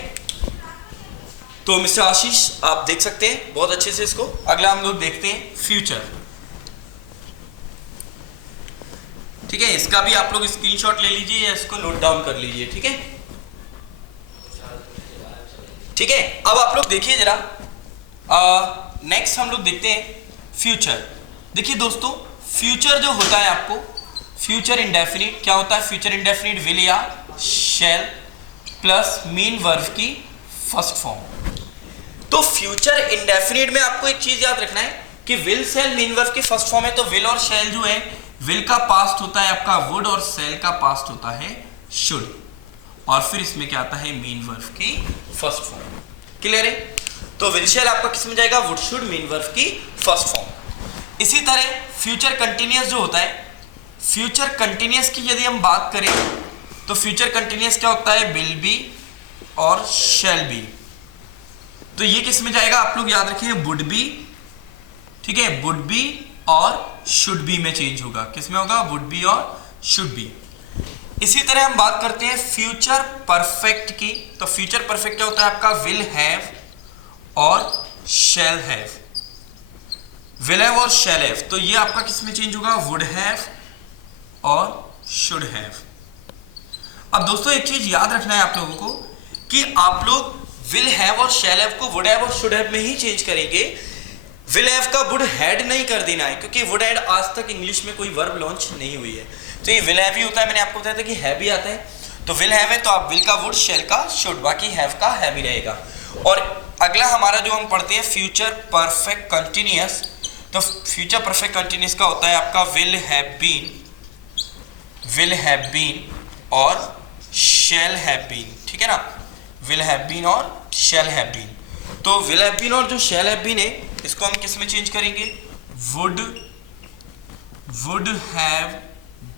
तो मिस्टर आशीष आप देख सकते हैं बहुत अच्छे से इसको। अगला हम लोग देखते हैं फ्यूचर। ठीक है, इसका भी आप लोग स्क्रीनशॉट ले लीजिए या इसको नोट डाउन कर लीजिए। ठीक है, ठीक है, अब आप लोग देखिए जरा, नेक्स्ट हम लोग देखते हैं फ्यूचर। देखिए दोस्तों, फ्यूचर जो होता है आपको, फ्यूचर इंडेफिनिट क्या होता है? फ्यूचर इंडेफिनिट विल या शैल प्लस मीन वर्ब की फर्स्ट फॉर्म। तो फ्यूचर इंडेफिनिट में आपको एक चीज याद रखना है कि विल शैल मीन वर्ब की फर्स्ट फॉर्म है, तो विल और शैल जो है, विल का पास्ट होता है आपका वुड और शैल का पास्ट होता है शुड, और फिर इसमें क्या आता है? मीन वर्ब की फर्स्ट फॉर्म। क्लियर है? तो विल शैल आपका किस में जाएगा? वुड शुड मीन वर्ब की फर्स्ट फॉर्म। इसी तरह फ्यूचर कंटिन्यूअस जो होता है, फ्यूचर कंटिन्यूअस की यदि हम बात करें तो फ्यूचर कंटिन्यूअस क्या होता है? विल बी और शैल बी। तो ये किस में जाएगा? आप लोग याद रखें, वुड बी, ठीक है, वुड बी और शुड बी में चेंज होगा। किस में होगा? वुड बी और शुड बी। इसी तरह हम बात करते हैं फ्यूचर परफेक्ट की। तो फ्यूचर परफेक्ट क्या होता है आपका? विल हैव और शैल हैव, विल हैव और शैल हैव। तो ये आपका किस में चेंज होगा? वुड हैव और शुड हैव। अब दोस्तों एक चीज याद रखना है आप लोगों को कि आप लोग विल हैव और शैल हैव को वुड हैव और शुड हैव में ही चेंज करेंगे। विल हैव का वुड हैड नहीं कर देना है, क्योंकि वुड हैड आज तक इंग्लिश में कोई वर्ब लॉन्च नहीं हुई है। तो ये विल हैव ही होता है। मैंने आपको बताया था कि हैव भी आता है, तो विल हैव है तो आप विल का वुड, शैल का शुड, बाकी हैव का हैव ही रहेगा। और अगला हमारा जो हम पढ़ते हैं फ्यूचर परफेक्ट कंटिन्यूअस। तो फ्यूचर परफेक्ट कंटिन्यूअस का होता है आपका विल हैव बीन और शैल हैव बीन। ठीक है ना, विल हैव बीन और शैल हैव बीन। तो विल हैव बीन और जो शैल हैव बीन है, इसको हम किस में चेंज करेंगे? वुड हैव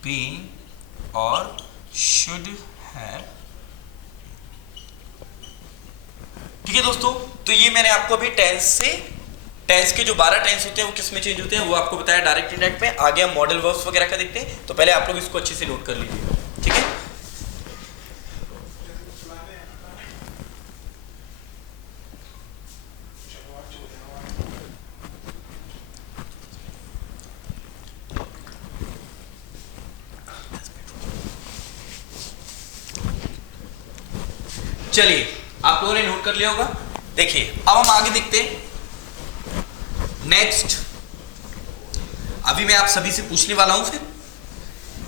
बीन और शुड हैव। ठीक है दोस्तों, तो ये मैंने आपको अभी टेंस के जो 12 टेंस होते हैं वो किस में चेंज होते हैं वो आपको बताया डायरेक्ट इंडायरेक्ट में। आगे हम मॉडल वर्ब्स वगैरह का देखते हैं, तो पहले आप लोग इसको अच्छे से नोट कर लीजिए। ठीक है, चलिए आप लोगों ने नोट कर लिया होगा। देखिए अब हम आगे देखते हैं नेक्स्ट। अभी मैं आप सभी से पूछने वाला हूं फिर।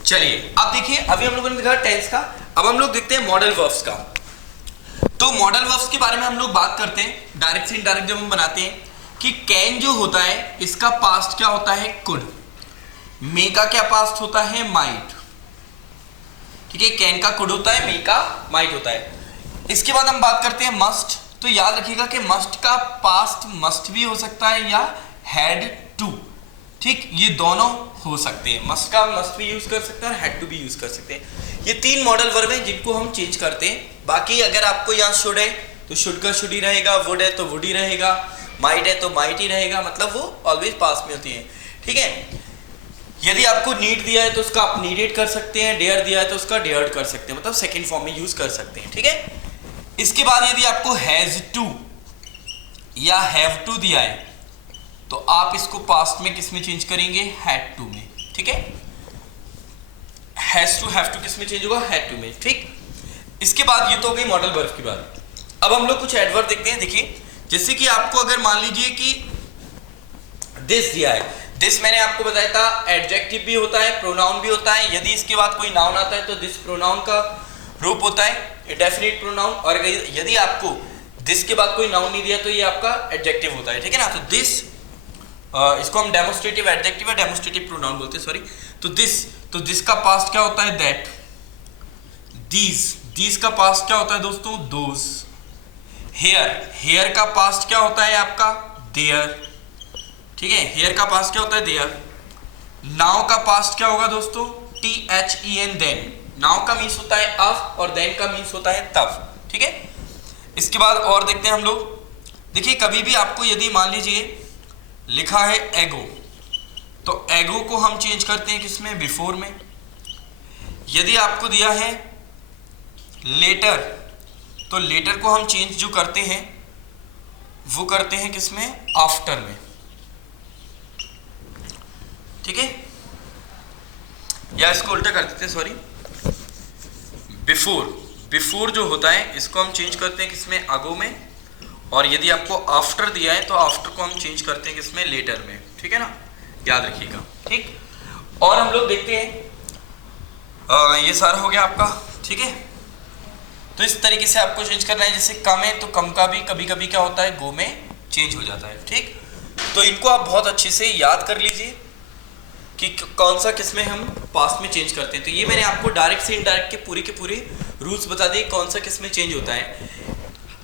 चलिए अब देखिए, अभी हम लोगों ने देखा टेंस का, अब हम लोग देखते हैं मॉडल वर्ब्स का। तो मॉडल वर्ब्स के बारे में हम लोग बात करते हैं डायरेक्ट से इनडायरेक्ट जब हम बनाते हैं कि कैन जो होता है इसका पास्ट क्या होता है? कुड। मे का क्या पास्ट होता है? माइट। ठीक है, कैन का कुड होता है, मे का माइट होता है। इसके बाद हम बात करते हैं मस्ट। तो याद रखिएगा कि मस्ट का पास्ट मस्ट भी हो सकता है या हैड टू। ठीक, ये दोनों हो सकते हैं। मस्ट का मस्ट भी यूज कर सकते हैं और हैड टू भी यूज कर सकते हैं। ये 3 मॉडल वर्ब हैं जिनको हम चेंज करते हैं। बाकी अगर आपको यहाँ शुड है तो शुड का शुड ही रहेगा, वुड है तो वुड ही रहेगा, माइट है तो माइट ही रहेगा, मतलब वो ऑलवेज पास में होती है। ठीक है, यदि आपको नीड दिया है तो उसका आप नीडेड कर सकते हैं, डेयर दिया है तो उसका डेयर्ड कर सकते हैं, मतलब सेकेंड फॉर्म में यूज कर सकते हैं। ठीक है, इसके बाद यदि आपको हैज टू या हैव टू दिया है तो आप इसको पास्ट में किस में चेंज करेंगे? हैड टू में। ठीक है, हैज टू हैव टू किस में चेंज होगा? हैड टू में। ठीक, इसके बाद ये तो हो गई मॉडल वर्ब की बात। अब हम लोग कुछ एडवर्ब देखते हैं। देखिए, जैसे कि आपको अगर मान लीजिए कि दिस दिया है, दिस मैंने आपको बताया था एडजेक्टिव भी होता है, प्रोनाउन भी होता है। यदि इसके बाद कोई नाउन आता है तो दिस प्रोनाउन का रूप होता है इंडेफिनिट प्रोनाउन, और यदि आपको दिस के बाद कोई नाउन नहीं दिया तो ये आपका एडजेक्टिव होता है। ठीक है ना, तो दिस इसको हम डेमोस्ट्रेटिव एडजेक्टिव या डेमोस्ट्रेटिव प्रोनाउन बोलते हैं, सॉरी। तो दिस का पास्ट क्या होता है? दैट। दीज का पास्ट क्या होता है दोस्तों? दोज। हेयर का पास्ट क्या होता है आपका? देयर। ठीक है, हेयर का पास्ट क्या होता है? देयर। नाउ का पास्ट क्या होगा दोस्तों? THEN, then. नाउ का मीन्स होता है अब और देन का मीन्स होता है तब। ठीक है, इसके बाद और देखते हैं हम लोग। देखिए, कभी भी आपको यदि मान लीजिए लिखा है एगो, तो एगो को हम चेंज करते हैं किसमें? बिफोर में। यदि आपको दिया है लेटर, तो लेटर को हम चेंज जो करते हैं वो करते हैं किसमें, आफ्टर में, ठीक है, या इसको उल्टा कर देते हैं, सॉरी, बिफोर। बिफोर जो होता है इसको हम चेंज करते हैं किसमें, अगो में, और यदि आपको आफ्टर दिया है तो आफ्टर को हम चेंज करते हैं किसमें, लेटर में, ठीक है ना, याद रखिएगा, ठीक। और हम लोग देखते हैं ये सारा हो गया आपका, ठीक है। तो इस तरीके से आपको चेंज करना है, जैसे कम है तो कम का भी कभी कभी क्या होता है, गो में चेंज हो जाता है, ठीक। तो इनको आप बहुत अच्छे से याद कर लीजिए कि कौन सा किसमें हम पास्ट में चेंज करते हैं। तो ये मैंने आपको डायरेक्ट से इनडायरेक्ट के पूरे रूल्स बता दिए कौन सा किसमें चेंज होता है।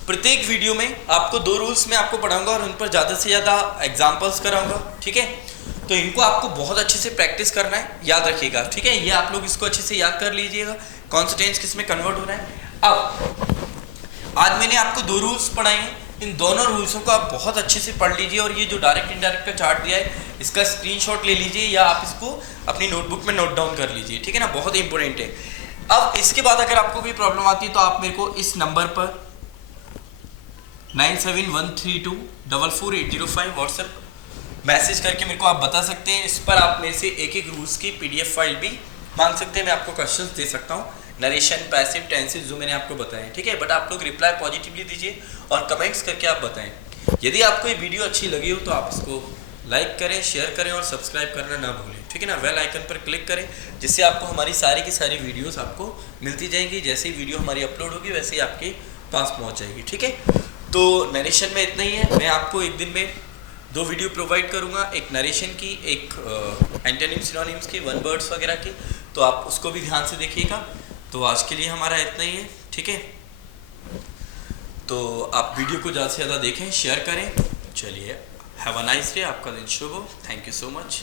प्रत्येक वीडियो में आपको 2 रूल्स में आपको पढ़ाऊंगा और उन पर ज़्यादा से ज़्यादा एग्जाम्पल्स कराऊंगा, ठीक है। तो इनको आपको बहुत अच्छे से प्रैक्टिस करना है, याद रखिएगा, ठीक है। ये आप लोग इसको अच्छे से याद कर लीजिएगा कौन सा टेंस किस में कन्वर्ट हो रहा है। अब आज मैंने आपको 2 रूल्स पढ़ाए हैं, इन दोनों रूल्सों को आप बहुत अच्छे से पढ़ लीजिए और ये जो डायरेक्ट इनडायरेक्ट का चार्ट दिया है इसका स्क्रीनशॉट ले लीजिए या आप इसको अपनी नोटबुक में नोट डाउन कर लीजिए, ठीक है ना, बहुत इंपॉर्टेंट है। अब इसके बाद अगर आपको कोई प्रॉब्लम आती है तो आप मेरे को इस नंबर पर 9713244805 व्हाट्सएप मैसेज करके मेरे को आप बता सकते हैं। इस पर आप मेरे से एक रूल्स की PDF फाइल भी मांग सकते हैं, मैं आपको क्वेश्चंस दे सकता हूँ, नरेशन, पैसिव, टेंसेस जो मैंने आपको बताया, ठीक है। बट आप लोग रिप्लाई पॉजिटिवली दीजिए और कमेंट्स करके आप बताएं। यदि आपको ये वीडियो अच्छी लगी हो तो आप इसको लाइक करें, शेयर करें और सब्सक्राइब करना ना भूलें, ठीक है ना। बेल आइकन पर क्लिक करें जिससे आपको हमारी सारी की सारी वीडियोस आपको मिलती जाएंगी। जैसे ही वीडियो हमारी अपलोड होगी वैसे ही आपके पास पहुँच जाएगी, ठीक है। तो नरेशन में इतना ही है, मैं आपको एक दिन में 2 वीडियो प्रोवाइड करूँगा, एक नरेशन की, एक एंटोनिम सिनोनिम्स की, 1 वर्ड्स वगैरह की, तो आप उसको भी ध्यान से देखिएगा। तो आज के लिए हमारा इतना ही है, ठीक है। तो आप वीडियो को ज़्यादा से ज़्यादा देखें, शेयर करें। चलिए, हैव अ नाइस डे, आपका दिन शुभ हो। Thank you so much.